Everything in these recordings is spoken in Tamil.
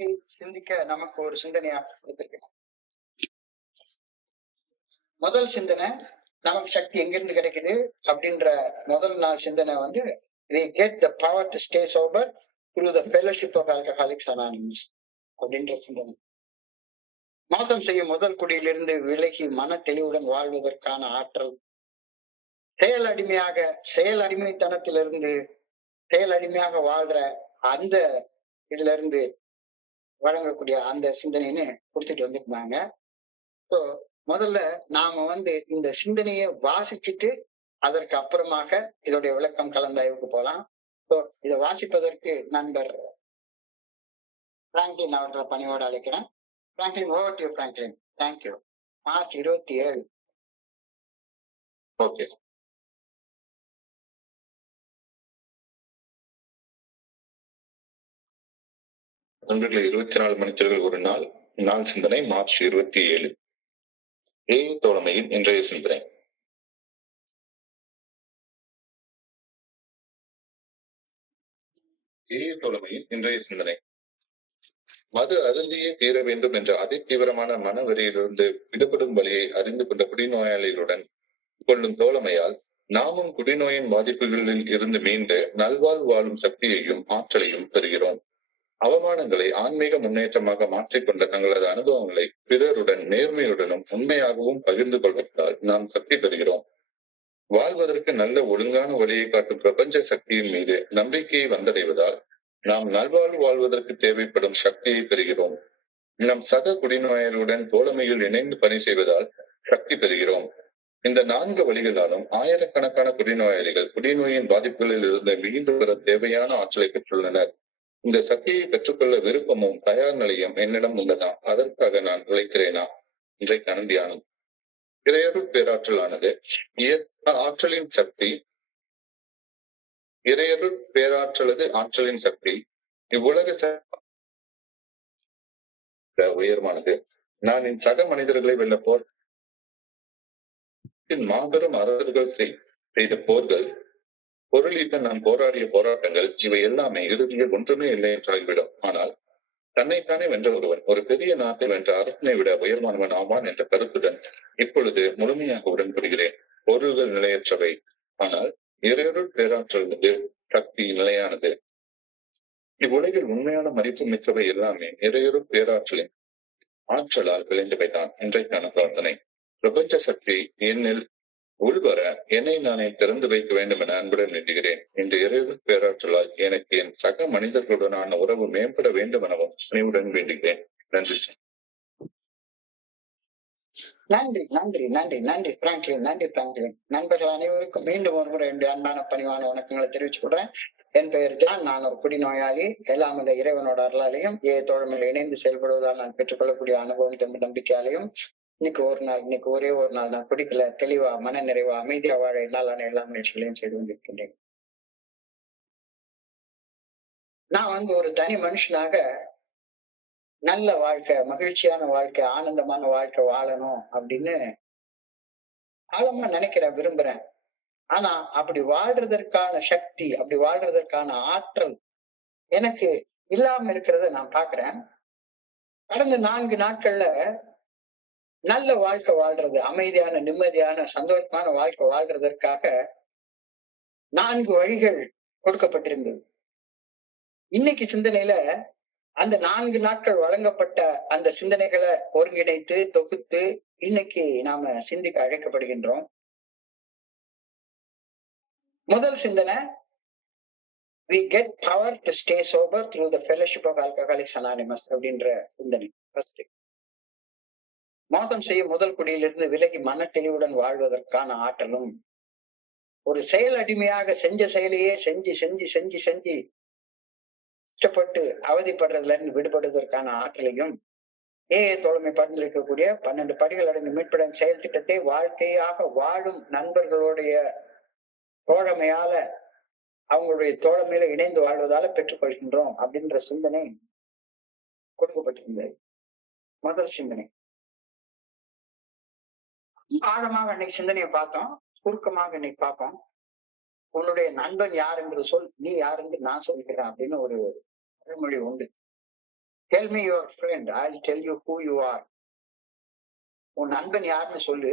இன்னைக்கு சிந்திக்க நமக்கு ஒரு சிந்தனையா கொடுத்திருக்கேன். முதல் சிந்தனை, நமக்கு சக்தி எங்கிருந்து கிடைக்குது அப்படின்ற முதல் நாள் சிந்தனை வந்து we get the power to stay sober through the fellowship of Alcoholics Anonymous அப்படின்ற சிந்தனை. மோசம் செய்யும் முதல் குடியிலிருந்து விலகி மன தெளிவுடன் வாழ்வதற்கான ஆற்றல், செயல் அடிமைத்தனத்திலிருந்து செயல் அடிமையாக வாழ்ற அந்த இதுல இருந்து வழங்கக்கூடிய அந்த சிந்தனைன்னு கொடுத்துட்டு வந்திருந்தாங்க. ஸோ முதல்ல நாம வந்து இந்த சிந்தனையை வாசிச்சுட்டு அதற்கு அப்புறமாக இதோடைய விளக்கம் கலந்தாய்வுக்கு போலாம். ஸோ இதை வாசிப்பதற்கு நண்பர் பிராங்க்லின் அவர்களை பணியோடு அழைக்கிறேன். Franklin, over to you Franklin. Thank you. March 27. Okay. நண்பர்களே, 24 மணித்தியாலங்கள் ஒரு நாள். நாள் சிந்தனை மார்ச் 27. தோழமையின் இன்றைய சிந்தனை. தோழமையின் இன்றைய சிந்தனை. மது அருந்தியே தீர வேண்டும் என்ற அதிதீவிரமான மனவெறியிலிருந்து விடுபடும் வழியை அறிந்து கொண்ட குடிநோயாளிகளுடன் கொள்ளும் தோழமையால் நாமும் குடிநோயின் பாதிப்புகளில் இருந்து மீண்டு நல்வாழ்வு வாழும் சக்தியையும் ஆற்றலையும் பெறுகிறோம். அவமானங்களை ஆன்மீக முன்னேற்றமாக மாற்றிக்கொண்ட தங்களது அனுபவங்களை பிறருடன் நேர்மையுடனும் உண்மையாகவும் பகிர்ந்து கொள்வதால் நாம் சக்தி பெறுகிறோம். வாழ்வதற்கு நல்ல ஒழுங்கான வழியை காட்டும் பிரபஞ்ச சக்தியின் மீது நம்பிக்கையை வந்தடைவதால் நாம் நல்வாழ்வு வாழ்வதற்கு தேவைப்படும் சக்தியை பெறுகிறோம். நம் சக குடிநோயாளியுடன் தோழமையில் இணைந்து பணி செய்வதால் சக்தி பெறுகிறோம். இந்த 4 வழிகளாலும் ஆயிரக்கணக்கான குடிநோயாளிகள் குடிநோயின் பாதிப்புகளில் இருந்து மீண்டு பெற தேவையான ஆற்றலை பெற்றுள்ளனர். இந்த சக்தியை பெற்றுக்கொள்ள விருப்பமும் தயார் நிலையும் என்னிடம் உள்ளதா? அதற்காக நான் உழைக்கிறேனா? இன்றைக்கான தியானம். இறையருட் பேராற்றலானது ஆற்றலின் சக்தி. இறையருட் பேராற்றலது ஆற்றலின் சக்தி. இவ்வுலக உயர்வானது. நான் என் சக மனிதர்களை வெல்ல போர் மாபெரும் அரசர்கள் செய்த போர்கள், பொருளீட்ட நான் போராடிய போராட்டங்கள், இவை எல்லாமே இறுதியில் ஒன்றுமே இல்லை என்றாகிவிடும். ஆனால் தன்னைத்தானே வென்ற ஒருவன் ஒரு பெரிய நாட்டை வென்ற அரசனை விட உயர்வானவன் ஆவான் என்ற கருத்துடன் இப்பொழுது முழுமையாக உடன்படுகிறேன். பொருள்கள் நிலையற்றவை, ஆனால் இறையருட் பேராற்றலது சக்தி நிலையானது. இவ்வுலகில் உண்மையான மதிப்பு மிக்கவை எல்லாமே இறையருட் பேராற்றலின் ஆற்றலால் விளைந்தவைதான். இன்றைக்கான பிரார்த்தனை. பிரபஞ்ச சக்தி என்னில் உள்வர என்னை நானே திறந்து வைக்க வேண்டும் என அன்புடன் வேண்டுகிறேன். இந்த இறையருட் பேராற்றலால் எனக்கு என் சக மனிதர்களுடனான உறவு மேம்பட வேண்டும் எனவும் பணிவுடன் வேண்டுகிறேன். நன்றி. நன்றி நன்றி நன்றி நன்றி பிராங்க்லின். நன்றி பிராங்க்லின். நண்பர்கள் அனைவருக்கும் மீண்டும் ஒரு முறை என்னுடைய அன்பான பணிவான வணக்கங்களை தெரிவிச்சு கொடுறேன். என் பெயர் ஜான். நான் ஒரு குடிநோயாளி. எல்லாம் இந்த இறைவனோட அருளாலையும் தோழமையில் இணைந்து செயல்படுவதால் நான் பெற்றுக்கொள்ளக்கூடிய அனுபவம் நம்பிக்கையாலையும் இன்னைக்கு ஒரே ஒரு நாள் நான் குடிக்கல, தெளிவா மன நிறைவா அமைதியா வாழ என்னால் எல்லா முயற்சிகளையும் செய்து கொண்டிருக்கின்றேன். நான் வந்து ஒரு தனி மனுஷனாக நல்ல வாழ்க்கை, மகிழ்ச்சியான வாழ்க்கை, ஆனந்தமான வாழ்க்கை வாழணும் அப்படின்னு ஆழமா விரும்புறேன். ஆனா அப்படி வாழ்றதற்கான சக்தி, அப்படி வாழ்றதற்கான ஆற்றல் எனக்கு இல்லாம இருக்கிறத நான் பாக்குறேன். கடந்த 4 நாட்கள்ல நல்ல வாழ்க்கை வாழ்றது, அமைதியான நிம்மதியான சந்தோஷமான வாழ்க்கை வாழ்றதற்காக 4 வழிகள் கொடுக்கப்பட்டிருந்தது. இன்னைக்கு சிந்தனையில அந்த 4 நாட்கள் வழங்கப்பட்ட அந்த சிந்தனைகளை ஒருங்கிணைத்து தொகுத்து இன்னைக்கு நாம சிந்திக்க அழைக்கப்படுகின்றோம். முதல் சிந்தனை, we get power to stay sober through the fellowship of Alcoholics Anonymous அப்படின்ற சிந்தனை. மோசம் செய்யும் முதல் குடியிலிருந்து விலகி மன தெளிவுடன் வாழ்வதற்கான ஆற்றலும், ஒரு செயல் அடிமையாக செஞ்ச செயலையே செஞ்சு செஞ்சு செஞ்சு செஞ்சு கஷ்டப்பட்டு அவதிப்படுறதுல இருந்து விடுபடுவதற்கான ஆற்றலையும், தோழமை பரிந்துரைக்கக்கூடிய 12 படிகள் அடைந்த மீட்புடன் செயல் திட்டத்தை வாழ்க்கையாக வாழும் நண்பர்களுடைய தோழமையால, அவங்களுடைய தோழமையில இணைந்து வாழ்வதால பெற்றுக்கொள்கின்றோம் அப்படின்ற சிந்தனை கொடுக்கப்பட்டிருந்தது. முதல் சிந்தனை. ஆழமாக இன்னைக்கு சிந்தனையை பார்த்தோம், சுருக்கமாக இன்னைக்கு பார்ப்போம். உன்னுடைய நண்பன் யார் என்று சொல், நீ யார் என்று நான் சொல்கிறேன் அப்படின்னு ஒரு பழமொழி உண்டு. Tell me your friend, I tell you who you are. உன் நண்பன் யாருன்னு சொல்லு,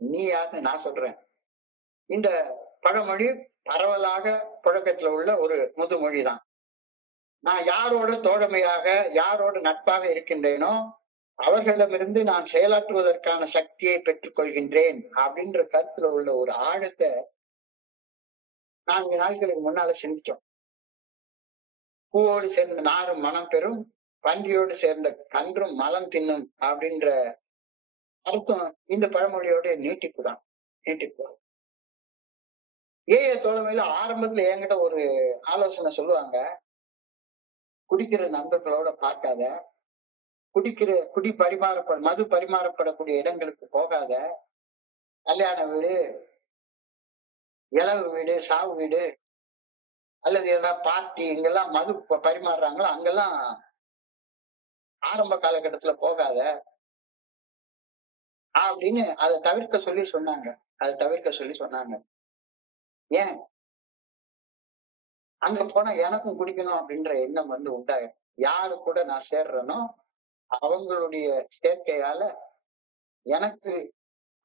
நீ யாருன்னு நான் சொல்றேன். இந்த பழமொழி பரவலாக புழக்கத்துல உள்ள ஒரு முதுமொழி தான். நான் யாரோட தோழமையாக, யாரோட நட்பாக இருக்கின்றேனோ அவர்களிடமிருந்து நான் செயலாற்றுவதற்கான சக்தியை பெற்றுக் கொள்கின்றேன் அப்படின்ற கருத்துல உள்ள ஒரு ஆழத்தை 4 நாட்களுக்கு முன்னால சிந்திச்சோம். பூவோடு சேர்ந்த நாரும் மனம் பெறும், பன்றியோடு சேர்ந்த கன்றும் மலம் தின்னும் அப்படின்ற அர்த்தம் இந்த பழமொழியோட நீட்டிப்பு தான். நீட்டிப்பு. தோழமையில ஆரம்பத்துல என்கிட்ட ஒரு ஆலோசனை சொல்லுவாங்க. குடிக்கிற நண்பர்களோட பார்க்காத, மது பரிமாறப்படக்கூடிய இடங்களுக்கு போகாத, கல்யாண வீடு, இளவு வீடு, சாவு வீடு அல்லது ஏதாவது பார்ட்டி இங்கெல்லாம் மது பரிமாறுறாங்களோ அங்கெல்லாம் ஆரம்ப காலகட்டத்துல போகாத அப்படின்னு அதை தவிர்க்க சொல்லி சொன்னாங்க. ஏன் அங்க போனா எனக்கும் குடிக்கணும் அப்படின்ற எண்ணம் உண்டாயிரும். யாரு கூட நான் சேர்றேனோ அவங்களுடைய சேர்க்கையால எனக்கு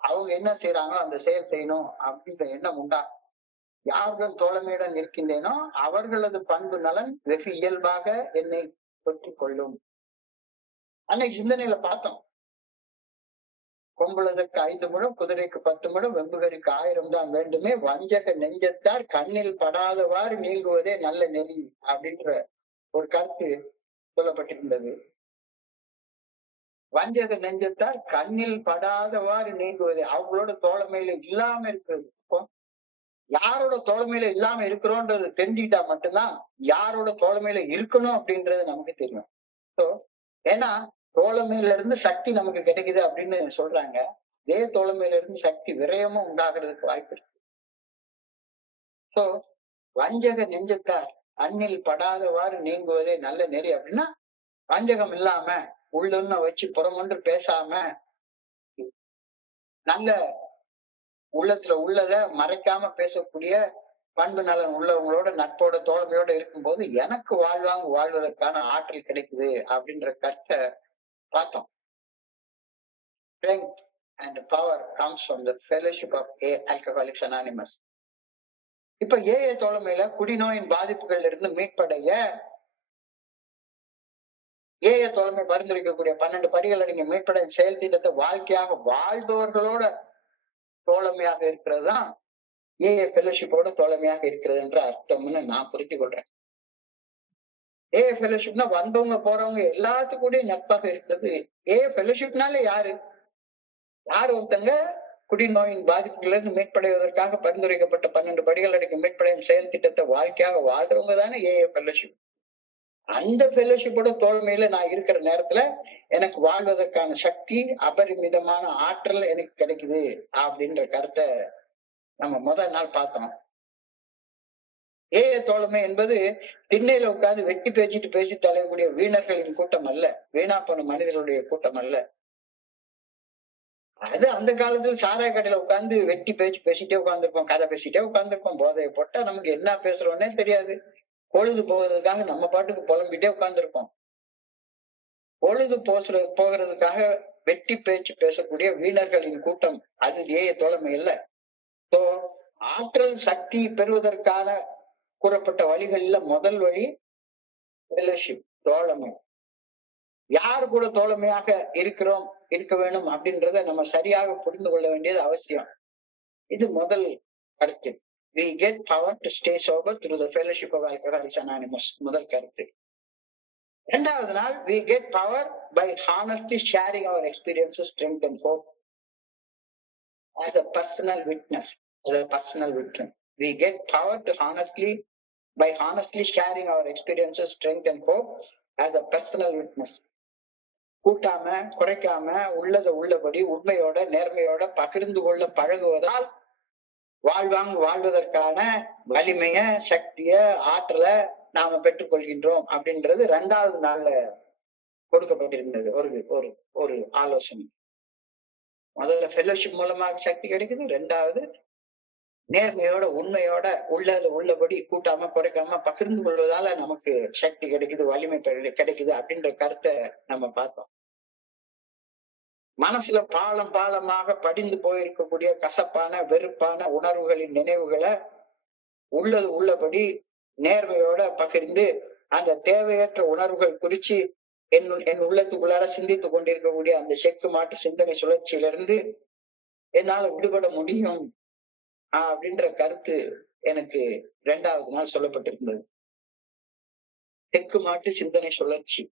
அவங்க என்ன செய்யறாங்களோ அந்த செயல் செய்யணும் அப்படின்ற எண்ணம் உண்டாகும். யார்கள் தோழமையுடன் இருக்கின்றேனோ அவர்களது பண்பு நலன் வெகு இயல்பாக என்னை தொற்றிக் கொள்ளும். அன்னைக்கு சிந்தனையில பார்த்தோம். கொம்புளதற்கு 5 முழம், குதிரைக்கு 10 முழம், வெம்புகருக்கு 1000 தான் வேண்டுமே, வஞ்சக நெஞ்சத்தார் கண்ணில் படாதவாறு நீங்குவதே நல்ல நெறி அப்படின்ற ஒரு கருத்து சொல்லப்பட்டிருந்தது. வஞ்சக நெஞ்சத்தார் கண்ணில் படாதவாறு நீங்குவதே, அவங்களோட தோழமையில இல்லாம இருக்கிறது. யாரோட தோழமையில இல்லாம இருக்கிறோன்றது தெரிஞ்சுக்கிட்டா மட்டும்தான் யாரோட தோழமையில இருக்கணும் அப்படின்றது நமக்கு தெரியும். ஏன்னா தோழமையில இருந்து சக்தி நமக்கு கிடைக்குது அப்படின்னு சொல்றாங்க. இதே தோழமையில இருந்து சக்தி விரயமும் உண்டாகிறதுக்கு வாய்ப்பு இருக்கு. வஞ்சக நெஞ்சத்தார் கண்ணில் படாதவாறு நீங்குவதே நல்ல நெறி அப்படின்னா, வஞ்சகம் இல்லாம உள்ளுன்னு வச்சு புறமொன்று பேசாம நல்ல உள்ளத்துல உள்ளத மறைக்காம பேசக்கூடிய பண்பு நலன் உள்ளவங்களோட நட்போட தோழமையோட இருக்கும்போது எனக்கு வாழ்வதற்கான ஆற்றல் கிடைக்குது அப்படின்ற கருத்தை பார்த்தோம். Strength and power comes from the fellowship of Alcoholics Anonymous. இப்ப தோழமையில குடிநோயின் பாதிப்புகள் இருந்து மீட்படைய தோழமை பரிந்துரைக்கக்கூடிய 12 படிகள் அடங்கிய மீட்படைய செயல் திட்டத்தை வாழ்க்கையாக வாழ்பவர்களோட தோழமையாக இருக்கிறது தான் ஃபெலோஷிப்போட தோழமையாக இருக்கிறது என்ற அர்த்தம்னு நான் புரிந்து கொள்றேன். ஃபெலோஷிப்னா வந்தவங்க போறவங்க எல்லாத்துக்கூடயும் நட்பாக இருக்கிறது. ஃபெலோஷிப்னால யாரு ஒருத்தங்க குடிநோயின் பாதிப்புகள் இருந்து மீட்படைவதற்காக பரிந்துரைக்கப்பட்ட 12 படிகள் அடங்கிய மீட்படையும் செயல் திட்டத்தை வாழ்க்கையாக வாழ்றவங்க தானே ஃபெலோஷிப். அந்த ஃபெலோஷிப்போட தோழமையில நான் இருக்கிற நேரத்துல எனக்கு வாழ்வதற்கான சக்தி, அபரிமிதமான ஆற்றல் எனக்கு கிடைக்குது அப்படின்ற கருத்தை நம்ம முதல் நாள் பார்த்தோம். தோழமை என்பது திண்ணையில உட்கார்ந்து வெட்டி பேசிட்டு பேசி தலையக்கூடிய வீணர்களின் கூட்டம் அல்ல, வீணா போன மனிதர்களுடைய கூட்டம் அல்ல. அது அந்த காலத்துல சாராய கடையில உட்கார்ந்து வெட்டி பேசிட்டே உட்கார்ந்துருப்போம், கதை பேசிட்டே உட்கார்ந்துருப்போம். போதையை போட்டா நமக்கு என்ன பேசுறோன்னே தெரியாது. பொழுது போகிறதுக்காக நம்ம பாட்டுக்கு புலம்பிட்டே உட்கார்ந்துருப்போம். பொழுது போகிறதுக்காக வெட்டி பேசக்கூடிய வீணர்களின் கூட்டம் அது தோழமை இல்லை. ஆற்றல் சக்தி பெறுவதற்கான கூறப்பட்ட வழிகள்ல முதல் வழி ஃபெலோஷிப், தோழமை. யாரு கூட தோழமையாக இருக்க வேணும் அப்படின்றத நம்ம சரியாக புரிந்து கொள்ள வேண்டியது அவசியம். இது முதல் கருத்து. We get power to stay sober through the fellowship of Alcoholics Anonymous. முதல் கருத்து. இரண்டாவது நாள் we get power by honestly sharing our experiences, strength and hope as a personal witness. We get power to by honestly sharing our experiences, strength and hope as a personal witness. கூட்டாம குறைக்காம உள்ளத உள்ளபடி உண்மையோட நேர்மையோட பகிர்ந்து கொள்ள பழகுவதால் வாழ்வதற்கான வலிமைய, சக்திய, ஆற்றலை நாம பெற்றுக்கொள்கின்றோம் அப்படின்றது 2வது நாள்ல கொடுக்கப்பட்டிருந்தது ஒரு ஆலோசனை. முதல்ல ஃபெலோஷிப் மூலமாக சக்தி கிடைக்குது. 2வது நேர்மையோட உண்மையோட உள்ளது உள்ளபடி கூட்டாம குறைக்காம பகிர்ந்து கொள்வதால நமக்கு சக்தி கிடைக்குது, வலிமை கிடைக்குது அப்படின்ற கருத்தை நம்ம பார்த்தோம். மனசுல பாலம் பாலமாக படிந்து போயிருக்கக்கூடிய கசப்பான வெறுப்பான உணர்வுகளின் நினைவுகளை உள்ளது உள்ளபடி நேர்மையோட பகிர்ந்து அந்த தேவையற்ற உணர்வுகள் குறிச்சு என் உள்ளத்துக்குள்ளார சிந்தித்துக் கொண்டிருக்கக்கூடிய அந்த செக்கு மாட்டு சிந்தனை சுழற்சியிலிருந்து என்னால விடுபட முடியும் அப்படின்ற கருத்து எனக்கு 2வது நாள் சொல்லப்பட்டிருந்தது. செக்கு மாட்டு சிந்தனை சுழற்சி.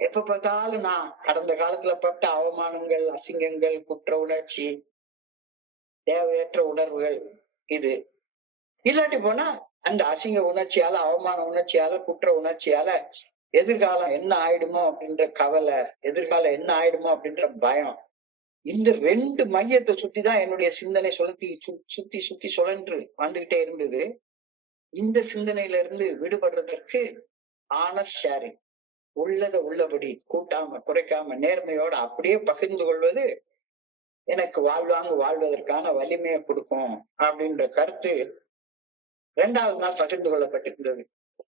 எப்ப பார்த்தாலும் நான் கடந்த காலத்துல பட்ட அவமானங்கள், அசிங்கங்கள், குற்ற உணர்ச்சி, தேவையற்ற உணர்வுகள் இது இல்லாட்டி போனா அந்த அசிங்க உணர்ச்சியால, அவமான உணர்ச்சியால, குற்ற உணர்ச்சியால எதிர்காலம் என்ன ஆயிடுமோ அப்படின்ற கவலை, எதிர்காலம் என்ன ஆயிடுமோ அப்படின்ற பயம், இந்த 2 மையத்தை சுத்திதான் என்னுடைய சிந்தனை சுத்தி சுத்தி சுழன்று வந்துகிட்டே இருந்தது. இந்த சிந்தனையில இருந்து விடுபடுறதற்கு ஆனஸ்ட் ஷேரிங், உள்ளத உள்ளபடி கூட்டாம குறைக்காம நேர்மையோட அப்படியே பகிர்ந்து கொள்வது எனக்கு வாழ்வதற்கான வலிமையை கொடுக்கும் அப்படின்ற கருத்து 2வது நாள் பகிர்ந்து கொள்ளப்பட்டிருந்தது.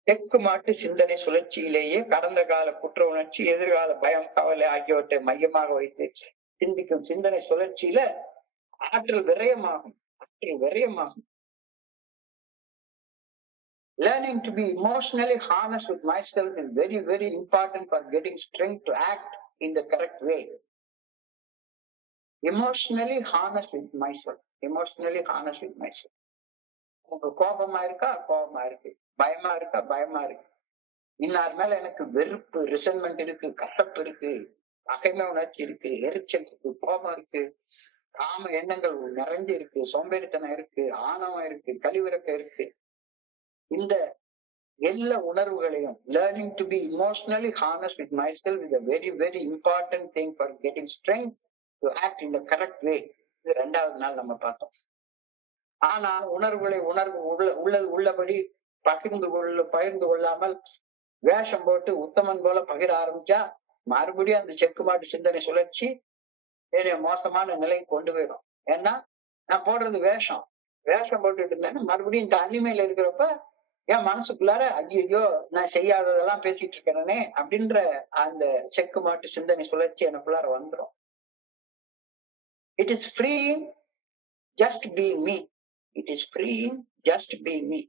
தெற்கு மாட்டு சிந்தனை சுழற்சியிலேயே கடந்த கால குற்ற உணர்ச்சி, எதிர்கால பயம், கவலை ஆகியவற்றை மையமாக வைத்து சிந்திக்கும் சிந்தனை சுழற்சியில ஆற்றல் விரயமாகும். Learning to be emotionally honest with myself is very, very important for getting strength to act in the correct way. Emotionally honest with myself. உங்க கோபமா இருக்கா? கோபமா இருக்கு. பயமா இருக்கா? பயமா இருக்கு. இன்னார் மேல எனக்கு வெறுப்பு, ரிசன்மெண்ட் இருக்கு, கசப்பு இருக்கு, பகைமை உணர்ச்சி இருக்கு, எரிச்சல் இருக்கு, கோபம் இருக்கு, காம எண்ணங்கள் நிறைஞ்சு இருக்கு, சோம்பேறித்தனம் இருக்கு, ஆணவம் இருக்கு, கழிவிறக்கம் இருக்கு. இந்த எல்லா உணர்வுகளையும் learning to be emotionally honest with myself is a very, very important thing for getting strength to act in the correct way. இது 2வது நாள் நம்ம பார்த்தோம். ஆனா உணர்வுகளை உள்ளபடி பகிர்ந்து கொள்ளாமல் வேஷம் போட்டு உத்தமன் போல பகிர ஆரம்பிச்சா மறுபடியும் அந்த செக்கு மாட்டு சிந்தனை சுழற்சி என்னைய மோசமான நிலைக்கு கொண்டு போயிடும். ஏன்னா நான் போடுறது வேஷம் போட்டுட்டு இருந்தேன்னா மறுபடியும் இந்த தனிமையில இருக்கிறப்ப என் மனசுக்குள்ளார ஐயோ நான் செய்யாததெல்லாம் பேசிட்டு இருக்கிறேனே அப்படின்ற அந்த செக்கு மாட்டு சிந்தனை சுழற்சி எனக்குள்ளார வந்துடும். It is free just be me.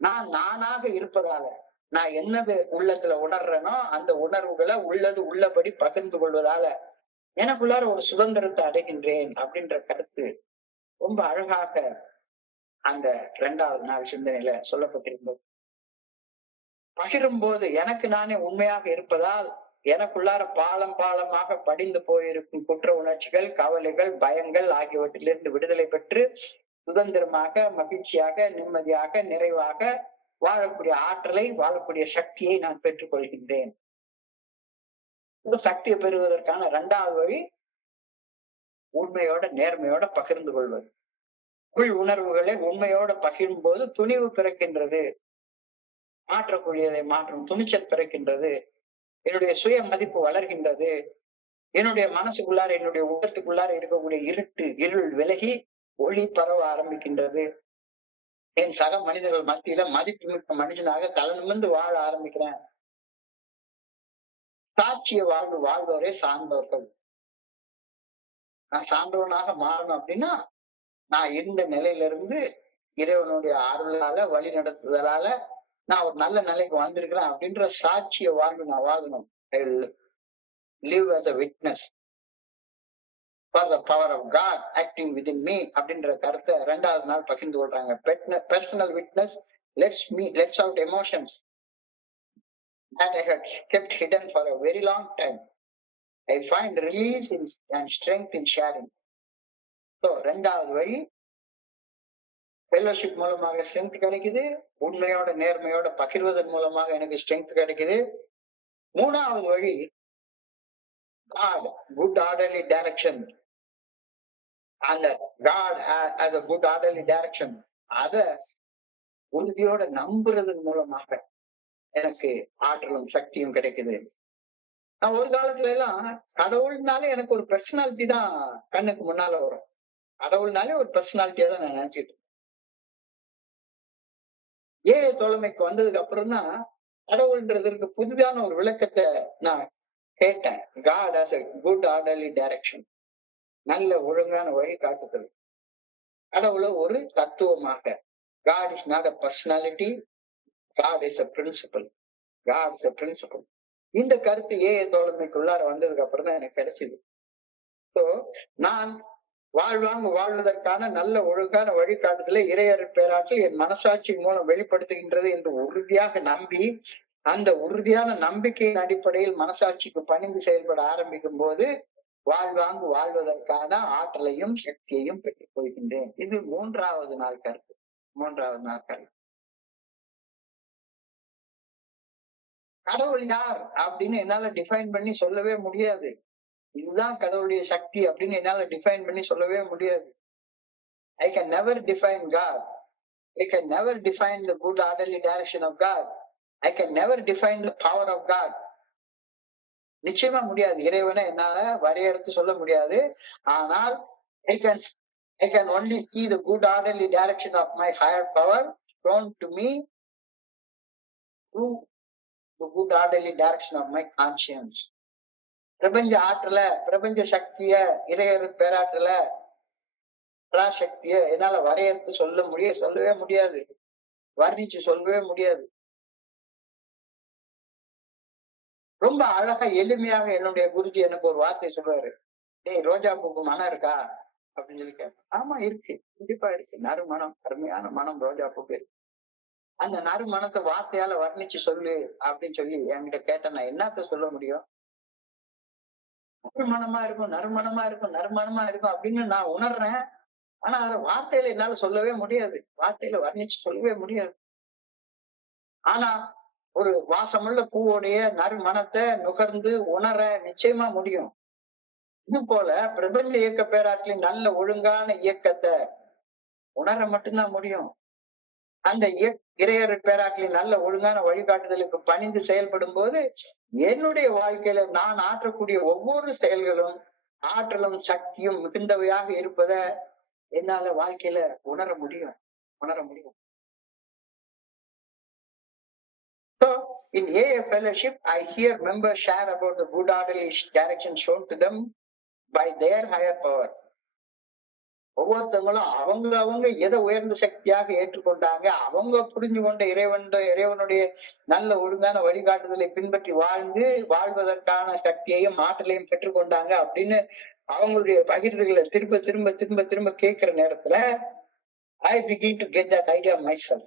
நான் நானாக இருப்பதால, நான் என்னது உள்ளத்துல உணர்றேனோ அந்த உணர்வுகளை உள்ளது உள்ளபடி பகிர்ந்து கொள்வதால எனக்குள்ளார ஒரு சுதந்திரத்தை அடைகின்றேன் அப்படின்ற கருத்து ரொம்ப அழகாக அந்த 2வது நாள் சிந்தனையில சொல்லப்பட்டிருந்தது. பகிரும் போது எனக்கு நானே உண்மையாக இருப்பதால் எனக்குள்ளார பாலமாக படிந்து போயிருக்கும் குற்ற உணர்ச்சிகள், கவலைகள், பயங்கள் ஆகியவற்றிலிருந்து விடுதலை பெற்று சுதந்திரமாக, மகிழ்ச்சியாக, நிம்மதியாக, நிறைவாக வாழக்கூடிய ஆற்றலை, வாழக்கூடிய சக்தியை நான் பெற்றுக் கொள்கின்றேன். இந்த சக்தியை பெறுவதற்கான 2வது வழி உண்மையோட நேர்மையோட பகிர்ந்து கொள்வது. உள் உணர்வுகளை உண்மையோட பகிரும் போது துணிவு பிறக்கின்றது, மாற்றக்கூடியதை மாற்றும் துணிச்சல் பிறக்கின்றது, என்னுடைய சுய மதிப்பு வளர்கின்றது, என்னுடைய மனசுக்குள்ளார என்னுடைய உள்ளத்துக்குள்ளார இருக்கக்கூடிய இருள் விலகி ஒளி பரவ ஆரம்பிக்கின்றது. என் சக மனிதர்கள் மத்தியில மதிப்புமிக்க மனுஷனாக தலை நிமிர்ந்து வாழ ஆரம்பிக்கிறேன். சாட்சிய வாழ்வரே சார்ந்தவர்கள். நான் சான்றவனாக மாறணும் அப்படின்னா நான் இருந்த நிலையில இருந்து இறைவனுடைய அருளால வழி நடத்துதலால நான் ஒரு நல்ல நிலைக்கு வந்திருக்கிறேன் அப்படின்ற சாட்சிய வாழ்வு நான் வாழணும். I will live as a witness for the power of God acting within me அப்படின்ற கருத்தை 2வது நாள் பகிர்ந்து கொள்றாங்க. Personal witness lets out emotions that I had kept hidden for a very long time. I find release and strength in sharing. So 2வது வழி ஃபெல்லோஷிப் மூலமாக ஸ்ட்ரென்த் கிடைக்குது, உண்மையோட நேர்மையோட பகிர்வதன் மூலமாக எனக்கு ஸ்ட்ரென்த் கிடைக்குது. 3வது வழி God, good orderly direction. அந்த God as a good orderly direction அத உறுதியோட நம்புறதன் மூலமாக எனக்கு ஆற்றலும் சக்தியும் கிடைக்குது. நான் ஒரு காலத்துல எல்லாம் கடவுள்னாலே எனக்கு ஒரு பர்சனாலிட்டி தான் கண்ணுக்கு முன்னால வரும். கடவுள்னாலே ஒரு பர்சனாலிட்டியா தான் நான் நினைச்சிட்டு தோழமைக்கு வந்ததுக்கு அப்புறம் தான் கடவுள்ன்றதற்கு புதிதான ஒரு விளக்கத்தை நான் கேட்டேன். God as a good orderly direction, நல்ல ஒழுங்கான வழிகாட்டுதல். கடவுளை ஒரு தத்துவமாக, God is not a personality, God is a principle. God is a principle. இந்த கருத்து தோழமைக்குள்ளார வந்ததுக்கு அப்புறம் தான் எனக்கு கிடைச்சது. சோ நான் வாழ்வதற்கான நல்ல ஒழுங்கான வழிகாட்டுதலை இறையருள் பேராற்றல் என் மனசாட்சி மூலம் வெளிப்படுத்துகின்றது என்று உறுதியாக நம்பி, அந்த உறுதியான நம்பிக்கையின் அடிப்படையில் மனசாட்சிக்கு பணிந்து செயல்பட ஆரம்பிக்கும் போது வாழ்வதற்கான ஆற்றலையும் சக்தியையும் பெற்றுக் கொள்கின்றேன். இது மூன்றாவது நாள் கருத்து. கடவுள் யார் அப்படின்னு என்னால டிஃபைன் பண்ணி சொல்லவே முடியாது. இதுதான் கடவுளுடைய சக்தி அப்படின்னு என்னால டிஃபைன் பண்ணி சொல்லவே முடியாது. I can never define God. I can never define the good orderly direction of God. I can never define the power of God. நிச்சயமா முடியாது. இறைவனை என்னால வரையறுத்து சொல்ல முடியாது. ஆனால் I can only see the good orderly direction of my higher power shown to me through the good orderly direction of my conscience. பிரபஞ்ச ஆற்றல, பிரபஞ்ச சக்திய, இறையருள் பேராற்றல, பராசக்திய என்னால வரையறுத்து சொல்லவே முடியாது, வர்ணிச்சு சொல்லவே முடியாது. ரொம்ப அழகா எளிமையாக என்னுடைய குருஜி எனக்கு ஒரு வார்த்தை சொல்லுவாரு. டேய், ரோஜா பூக்கு மனம் இருக்கா அப்படின்னு சொல்லி கேட்பேன். ஆமா இருக்கு, கண்டிப்பா இருக்கு. நறுமணம், அருமையான மனம் ரோஜா பூக்கு இருக்கு. அந்த நறுமணத்தை வார்த்தையால வர்ணிச்சு சொல்லு அப்படின்னு சொல்லி என்கிட்ட கேட்ட நான் என்னத்த சொல்ல முடியும்? நறுமணமா இருக்கும், நறுமணமா இருக்கும், நறுமணமா இருக்கும் அப்படின்னு நான் உணர்றேன். ஆனா அதை வார்த்தையில என்னால சொல்லவே முடியாது, வார்த்தையில வர்ணிச்சு சொல்லவே முடியாது. ஆனா ஒரு வாசமுள்ள பூவோடைய நறுமணத்தை நுகர்ந்து உணர நிச்சயமா முடியும். இது போல பிரபஞ்ச இயக்க பேராற்றலின் நல்ல ஒழுங்கான இயக்கத்தை உணர மட்டும்தான் முடியும். அந்த இறையருள் பேராற்றலின் நல்ல ஒழுங்கான வழிகாட்டுதலுக்கு பணிந்து செயல்படும் போது என்னுடைய வாழ்க்கையில நான் ஆற்றக்கூடிய ஒவ்வொரு செயல்களும் ஆற்றலும் சக்தியும் மிகுந்தவையாக இருப்பதை என்னால வாழ்க்கையில உணர முடியும். So in AA fellowship, I hear members share about the good orderly direction shown to them by their higher power. ஒவ்வொருத்தவங்களும் அவங்க எதை உயர்ந்த சக்தியாக ஏற்றுக்கொண்டாங்க, அவங்க புரிஞ்சு கொண்ட இறைவனுடைய நல்ல ஒழுங்கான வழிகாட்டுதலை பின்பற்றி வாழ்வதற்கான சக்தியையும் ஆற்றலையும் பெற்றுக்கொண்டாங்க அப்படின்னு அவங்களுடைய பகிர்வுகளை திரும்ப திரும்ப திரும்ப திரும்ப கேட்கிற நேரத்துல I begin to get that idea myself.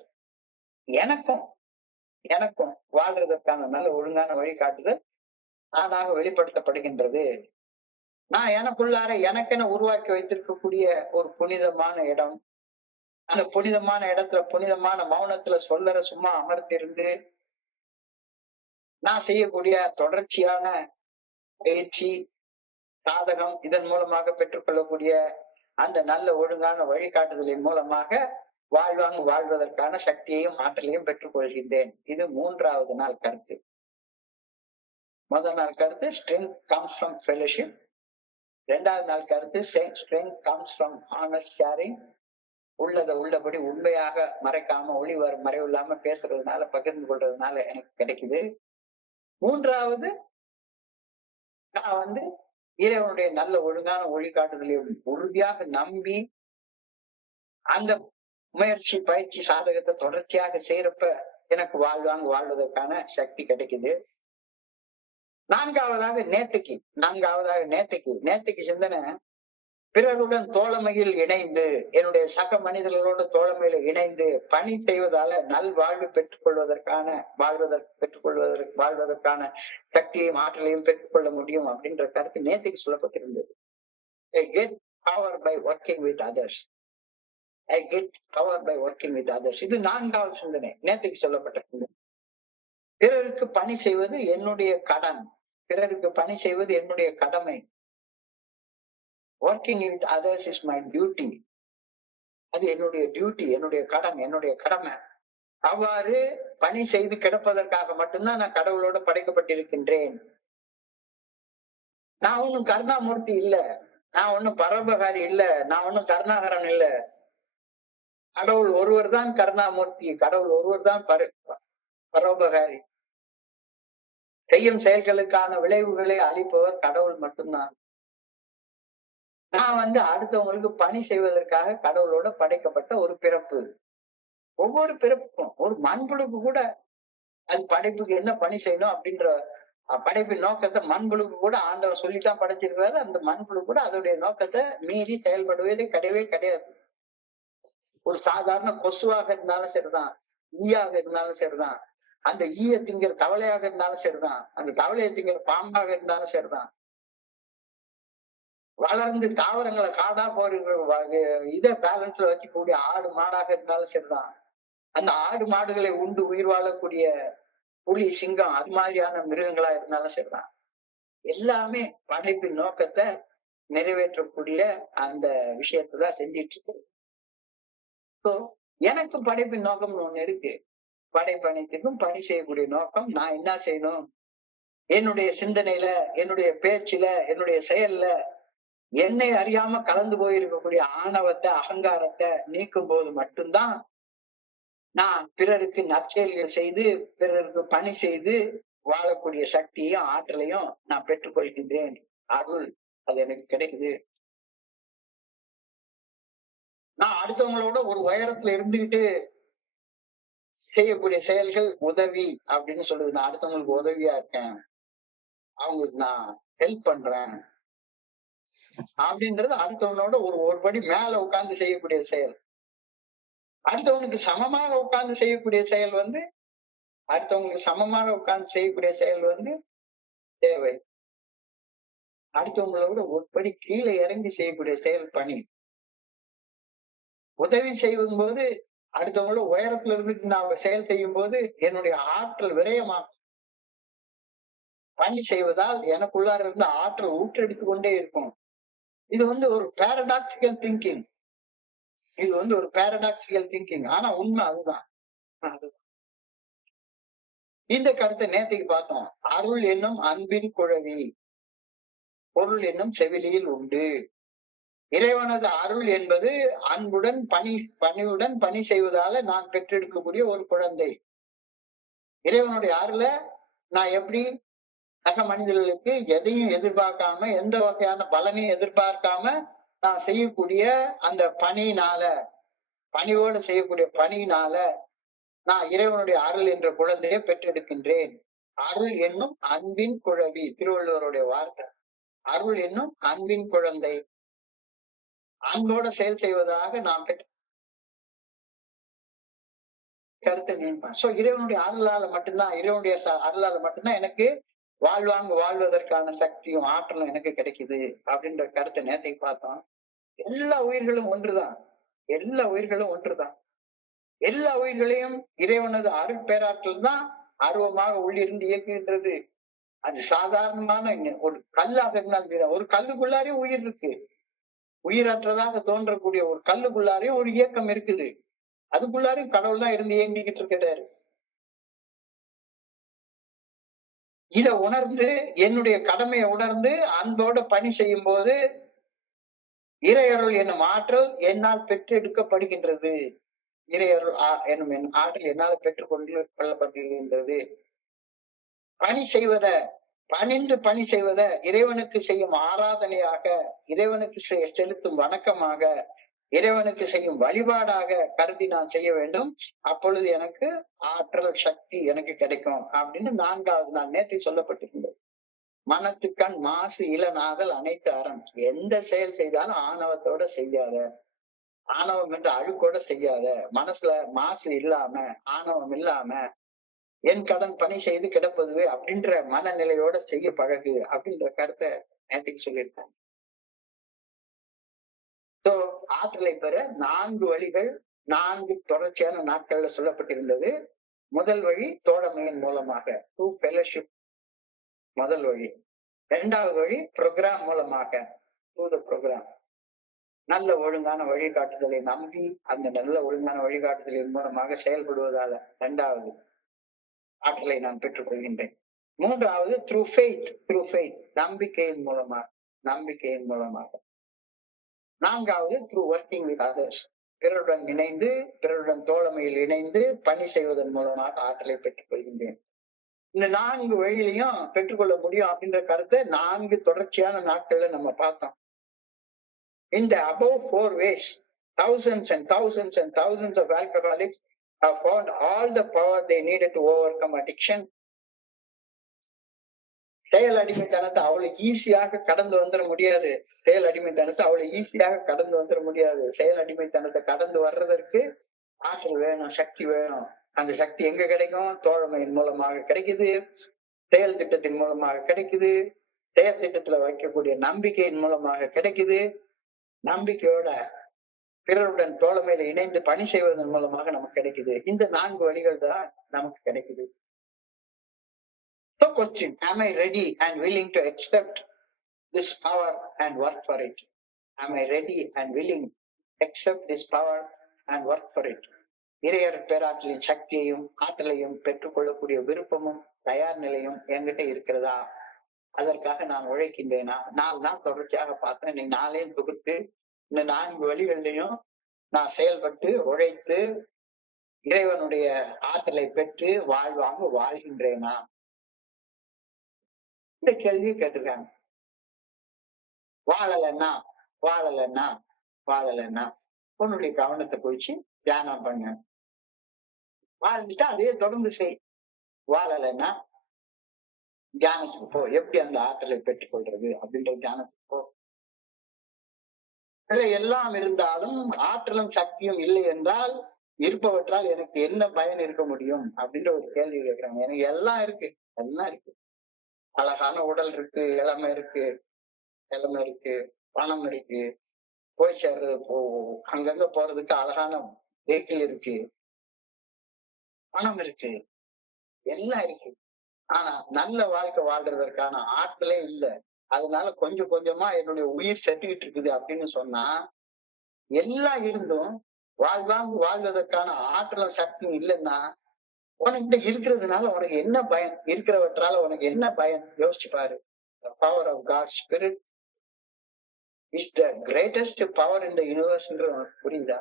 எனக்கும் வாழ்றதற்கான நல்ல ஒழுங்கான வழிகாட்டுதல் தானாக வெளிப்படுத்தப்படுகின்றது. நான் எனக்குள்ளார எனக்கென உருவாக்கி வைத்திருக்கக்கூடிய ஒரு புனிதமான இடம், அந்த புனிதமான இடத்துல புனிதமான மௌனத்துல சும்மா அமர்ந்திருந்து நான் செய்யக்கூடிய தொடர்ச்சியான பயிற்சி சாதகம் இதன் மூலமாக பெற்றுக்கொள்ளக்கூடிய அந்த நல்ல ஒழுங்கான வழிகாட்டுதலின் மூலமாக வாழ்வதற்கான சக்தியையும் ஆற்றலையும் பெற்றுக் கொள்கின்றேன். இது மூன்றாவது நாள் கருத்து. முதல் நாள் கருத்து strength comes from fellowship. இரண்டாவது நாள் கருத்து strength comes from honest sharing. உள்ளபடி உண்மையாக மறைக்காம மறைவு இல்லாம பேசுறதுனால பகிர்ந்து கொள்றதுனால எனக்கு கிடைக்குது. மூன்றாவது நான் இறைவனுடைய நல்ல ஒழுங்கான வழிகாட்டுதலையும் உறுதியாக நம்பி அந்த முயற்சி பயிற்சி சாதகத்தை தொடர்ச்சியாக செய்யறப்ப எனக்கு வாழ்வதற்கான சக்தி கிடைக்குது. நான்காவதாக நேற்றுக்கு சிந்தனை பிறருடன் தோழமையில் இணைந்து என்னுடைய சக மனிதர்களோடு தோழமையில இணைந்து பணி செய்வதால நல்வாழ்வு வாழ்வதற்கான சக்தியையும் ஆற்றலையும் பெற்றுக்கொள்ள முடியும் அப்படின்ற கருத்து நேற்றுக்கு சொல்லப்பட்டிருந்தது. I get power by working with others. இது நான்காவது சிந்தனை, நேற்றுக்கு சொல்லப்பட்ட சிந்தனை. பிறருக்கு பணி செய்வது என்னுடைய கடன், பிறருக்கு பணி செய்வது என்னுடைய கடமை. Working with others is my duty. அது என்னுடைய டியூட்டி, என்னுடைய கடன், என்னுடைய கடமை. அவ்வாறு பணி செய்து கிடப்பதற்காக மட்டும்தான் நான் கடவுளோட படைக்கப்பட்டிருக்கின்றேன். நான் ஒன்னும் கருணாமூர்த்தி இல்ல, நான் ஒண்ணும் பரோபகாரி இல்ல, நான் ஒண்ணும் கருணாகரன் இல்ல. கடவுள் ஒருவர் தான் கருணாமூர்த்தி, கடவுள் ஒருவர் தான் பரோபகாரி. செய்யும் செயல்களுக்கான விளைவுகளை அளிப்பவர் கடவுள் மட்டும்தான். நான் அடுத்தவங்களுக்கு பணி செய்வதற்காக கடவுளோட படைக்கப்பட்ட ஒரு பிறப்பு. ஒவ்வொரு பிறப்புக்கும் ஒரு மண்புழுக்கு கூட அது படைப்புக்கு என்ன பணி செய்யணும் அப்படின்ற படைப்பின் நோக்கத்தை மண்புழுக்கு கூட ஆண்டவர் சொல்லித்தான் படைச்சிருக்கிறாரு. அந்த மண்புழு கூட அதோடைய நோக்கத்தை மீறி செயல்படுவதே கிடையவே கிடையாது. ஒரு சாதாரண கொசுவாக இருந்தாலும் சரிதான், ஈயாக இருந்தாலும் சரிதான், அந்த ஈய திங்கிற தவளையாக இருந்தாலும் சரிதான், அந்த தவளையை திங்கிற பாம்பாக இருந்தாலும் சரிதான், வளர்ந்து தாவரங்களை காடா போடுற இதை பேலன்ஸ்ல வச்சுக்கூடிய ஆடு மாடாக இருந்தாலும் சரிதான், அந்த ஆடு மாடுகளை உண்டு உயிர் வாழக்கூடிய புலி சிங்கம் அது மாதிரியான மிருகங்களா இருந்தாலும் சரிதான், எல்லாமே படைப்பின் நோக்கத்தை நிறைவேற்றக்கூடிய அந்த விஷயத்தான் செஞ்சிட்டு இருக்கு. எனக்கு படைப்பின் நோக்கம்னு ஒண்ணு இருக்கு. படைப்பனைத்துக்கும் பணி செய்யக்கூடிய நோக்கம். நான் என்ன செய்யணும், என்னுடைய சிந்தனையில, என்னுடைய பேச்சுல, என்னுடைய செயல்ல என்னை அறியாம கலந்து போயிருக்கக்கூடிய ஆணவத்தை, அகங்காரத்தை நீக்கும் போது மட்டும்தான் நான் பிறருக்கு நற்செயல்கள் செய்து, பிறருக்கு பணி செய்து வாழக்கூடிய சக்தியும் ஆற்றலையும் நான் பெற்றுக்கொள்கின்றேன். அருள் அது எனக்கு கிடைக்குது. நான் அடுத்தவங்களோட ஒரு உயரத்துல இருந்துகிட்டு செய்யக்கூடிய செயல்கள் உதவி அப்படின்னு சொல்லுது. நான் அடுத்தவங்களுக்கு உதவியா இருக்கேன், அவங்களுக்கு நான் ஹெல்ப் பண்றேன் அப்படின்றது அடுத்தவனோட ஒரு படி மேல உட்கார்ந்து செய்யக்கூடிய செயல். அடுத்தவனுக்கு சமமாக உட்கார்ந்து செய்யக்கூடிய செயல் அடுத்தவங்களுக்கு சமமாக உட்கார்ந்து செய்யக்கூடிய செயல் தேவை. அடுத்தவங்களோட ஒரு படி கீழே இறங்கி செய்யக்கூடிய செயல் பணி. உதவி செய்யும் போது அடுத்தவங்களோட உயரத்துல இருந்துட்டு நான் செயல் செய்யும் போது என்னுடைய ஆற்றல் விரயமாகும். பணி செய்வதால் எனக்குள்ளார இருந்து ஆற்றல் ஊற்றெடுத்துக் கொண்டே இருக்கும். இது ஒரு பாரடாக்சிக்கல் திங்கிங். இது ஒரு பாரடாக்சிக்கல் திங்கிங். ஆனா உண்மை அதுதான். இந்த கருத்தை நேற்றுக்கு பார்த்தோம். அருள் என்னும் அன்பின் குழவி, பொருள் என்னும் செவிலியில் உண்டு. இறைவனது அருள் என்பது அன்புடன் பணியுடன் பணி செய்வதால நான் பெற்றெடுக்கக்கூடிய ஒரு குழந்தை. இறைவனுடைய அருள நான் எப்படி சக மனிதர்களுக்கு எதையும் எதிர்பார்க்காம, எந்த வகையான பலனையும் எதிர்பார்க்காம நான் செய்யக்கூடிய அந்த பணியோடு செய்யக்கூடிய பணியினால நான் இறைவனுடைய அருள் என்ற குழந்தையை பெற்றெடுக்கின்றேன். அருள் என்னும் அன்பின் குழவி, திருவள்ளுவருடைய வார்த்தை. அருள் என்னும் அன்பின் குழந்தை, அன்போட செயல் செய்வதாக நாம் பெற்ற கருத்தை நினைப்பேன். சோ இறைவனுடைய அருளால மட்டும்தான் எனக்கு வாழ்வதற்கான சக்தியும் ஆற்றலும் எனக்கு கிடைக்குது அப்படின்ற கருத்தை நேற்றைக்கு பார்த்தோம். எல்லா உயிர்களும் ஒன்றுதான். எல்லா உயிர்களும் ஒன்றுதான். எல்லா உயிர்களையும் இறைவனது அருட்பேராற்றல் தான் ஆர்வமாக உள்ளிருந்து இயக்குகின்றது. அது சாதாரணமான ஒரு கல்லாக இருந்தாலும், ஒரு கல்லுக்குள்ளாரையும் உயிர் இருக்கு. உயிரற்றதாக தோன்றக்கூடிய ஒரு கல்லுக்குள்ளாரையும் ஒரு இயக்கம் இருக்குது. அதுக்குள்ளாரையும் கடவுள் தான் இருந்து இயங்கிக்கிட்டு இருக்கிறாரு. இதை உணர்ந்து என்னுடைய கடமையை உணர்ந்து அன்போட பணி செய்யும் போது இறையருள் என்னும் ஆற்றல் என்னால் பெற்றெடுக்கப்படுகின்றது. இறையருள் என்னும் ஆற்றல் என்னால் பெற்றுக் கொள்ளப்படுகின்றது. பணி செய்வத இறைவனுக்கு செய்யும் ஆராதனையாக, இறைவனுக்கு செலுத்தும் வணக்கமாக, இறைவனுக்கு செய்யும் வழிபாடாக கருதி நான் செய்ய வேண்டும். அப்பொழுது எனக்கு ஆற்றல் சக்தி எனக்கு கிடைக்கும் அப்படின்னு 4வது நாள் நேற்று சொல்லப்பட்டிருந்தது. மனத்துக்கண் மாசு இளநாதல் அனைத்து அறம். எந்த செயல் செய்தாலும் ஆணவத்தோட செய்யாத, ஆணவம் என்ற அழுக்கோட செய்யாத, மனசுல மாசு இல்லாம ஆணவம் இல்லாம என் கடன் பணி செய்து கிடப்பதுவே அப்படின்ற மனநிலையோட செய்ய பழகு அப்படின்ற கருத்தை நேற்றுக்கு சொல்லியிருக்காங்க. ஆற்றலை பெற 4 வழிகள் 4 தொடர்ச்சியான நாட்கள்ல சொல்லப்பட்டிருந்தது. முதல் வழி தோழமையின் மூலமாக, த்ரூ ஃபெலோஷிப் முதல் வழி. 2வது வழி ப்ரோக்ராம் மூலமாக, த்ரூ தி ப்ரோக்ராம். நல்ல ஒழுங்கான வழிகாட்டுதலை நம்பி அந்த நல்ல ஒழுங்கான வழிகாட்டுதலின் மூலமாக செயல்படுவதால 2வது ஆற்றலை நான் பெற்றுக்கொள்கின்றேன். 3வது த்ரூ ஃபெய்த், நம்பிக்கையின் மூலமாக. நான்காவது த்ரூ ஒர்க்கிங் வித் அதர்ஸ், பிறருடன் இணைந்து, பிறருடன் தோழமையில் இணைந்து பணி செய்வதன் மூலமாக ஆற்றலை பெற்றுக் கொள்கின்றேன். இந்த 4 வழியிலையும் பெற்றுக்கொள்ள முடியும் அப்படின்ற கருத்தை 4 தொடர்ச்சியான நாட்கள்ல நம்ம பார்த்தோம். In the above 4 ways, thousands and thousands and thousands of alcoholics have found all the power they needed to overcome addiction. செயல் அடிமைத்தனத்தை அவ்வளவு ஈஸியாக கடந்து வந்துட முடியாது. செயல் அடிமைத்தனத்தை அவ்வளவு ஈஸியாக கடந்து வந்துட முடியாது. செயல் அடிமைத்தனத்தை கடந்து வர்றதற்கு ஆற்றல் வேணும், சக்தி வேணும். அந்த சக்தி எங்க கிடைக்கும்? தோழமையின் மூலமாக கிடைக்குது, செயல் திட்டத்தின் மூலமாக கிடைக்குது, செயல் திட்டத்துல வைக்கக்கூடிய நம்பிக்கையின் மூலமாக கிடைக்குது. நம்பிக்கையோட பிறருடன் தோழமையில இணைந்து பணி செய்வதன் மூலமாக நமக்கு கிடைக்குது. இந்த 4 வழிகள் தான் நமக்கு கிடைக்குது. So question, am I ready and willing to accept this power and work for it? Am I ready and willing to accept this power and work for it? இறையர் பேராற்றலின் சக்தியையும் ஆற்றலையும் பெற்றுக்கொள்ளக்கூடிய விருப்பமும் தயார் நிலையும் என்கிட்ட இருக்கிறதா? அதற்காக நான் உழைக்கின்றேனா? 4 நாள் தொடர்ச்சியாக பார்த்தேன். நீ 4 தொகுத்து இந்த 4 வழிகளிலையும் நான் செயல்பட்டு உழைத்து இறைவனுடைய ஆற்றலை பெற்று வாழ்வாங்க வாழ்கின்றேனா? இந்த கேள்வியை கேட்டிருக்காங்க. வாழலன்னா வாழலன்னா வாழலன்னா உன்னுடைய கவனத்தை குறிச்சு தியானம் பண்ண. வாழ்ந்துட்டா அதே தொடர்ந்து செய். வாழலன்னா தியானத்துக்கு போ. எப்படி அந்த ஆற்றலை பெற்றுக் கொள்றது அப்படின்ற தியானத்துக்கு போ. எல்லாம் இருந்தாலும் ஆற்றலும் சக்தியும் இல்லை என்றால் இருப்பவற்றால் எனக்கு என்ன பயன் இருக்க முடியும் அப்படின்ற ஒரு கேள்வி கேட்கிறாங்க. எனக்கு எல்லாம் இருக்கு, எல்லாம் இருக்கு. அழகான உடல் இருக்கு, இளமை இருக்கு, பணம் இருக்கு, போய் சேர்றது அங்கங்க போறதுக்கு அழகான வெஹிக்கிள் இருக்கு, பணம் இருக்கு, எல்லாம் இருக்கு. ஆனா நல்ல வாழ்க்கை வாழ்றதற்கான ஆற்றலே இல்லை. அதனால கொஞ்சம் கொஞ்சமா என்னுடைய உயிர் செத்துக்கிட்டு இருக்குது அப்படின்னு சொன்னா, எல்லாம் இருந்தும் வாழ்வதற்கான ஆற்றலும் சக்தியும் இல்லைன்னா உனக்கிட்ட இருக்கிறதுனால உனக்கு என்ன பயன்? இருக்கிறவற்றால உனக்கு என்ன பயன்? யோசிச்சு பாரு. The power of God's spirit is the greatest power in the universe. உனக்கு புரியுதா?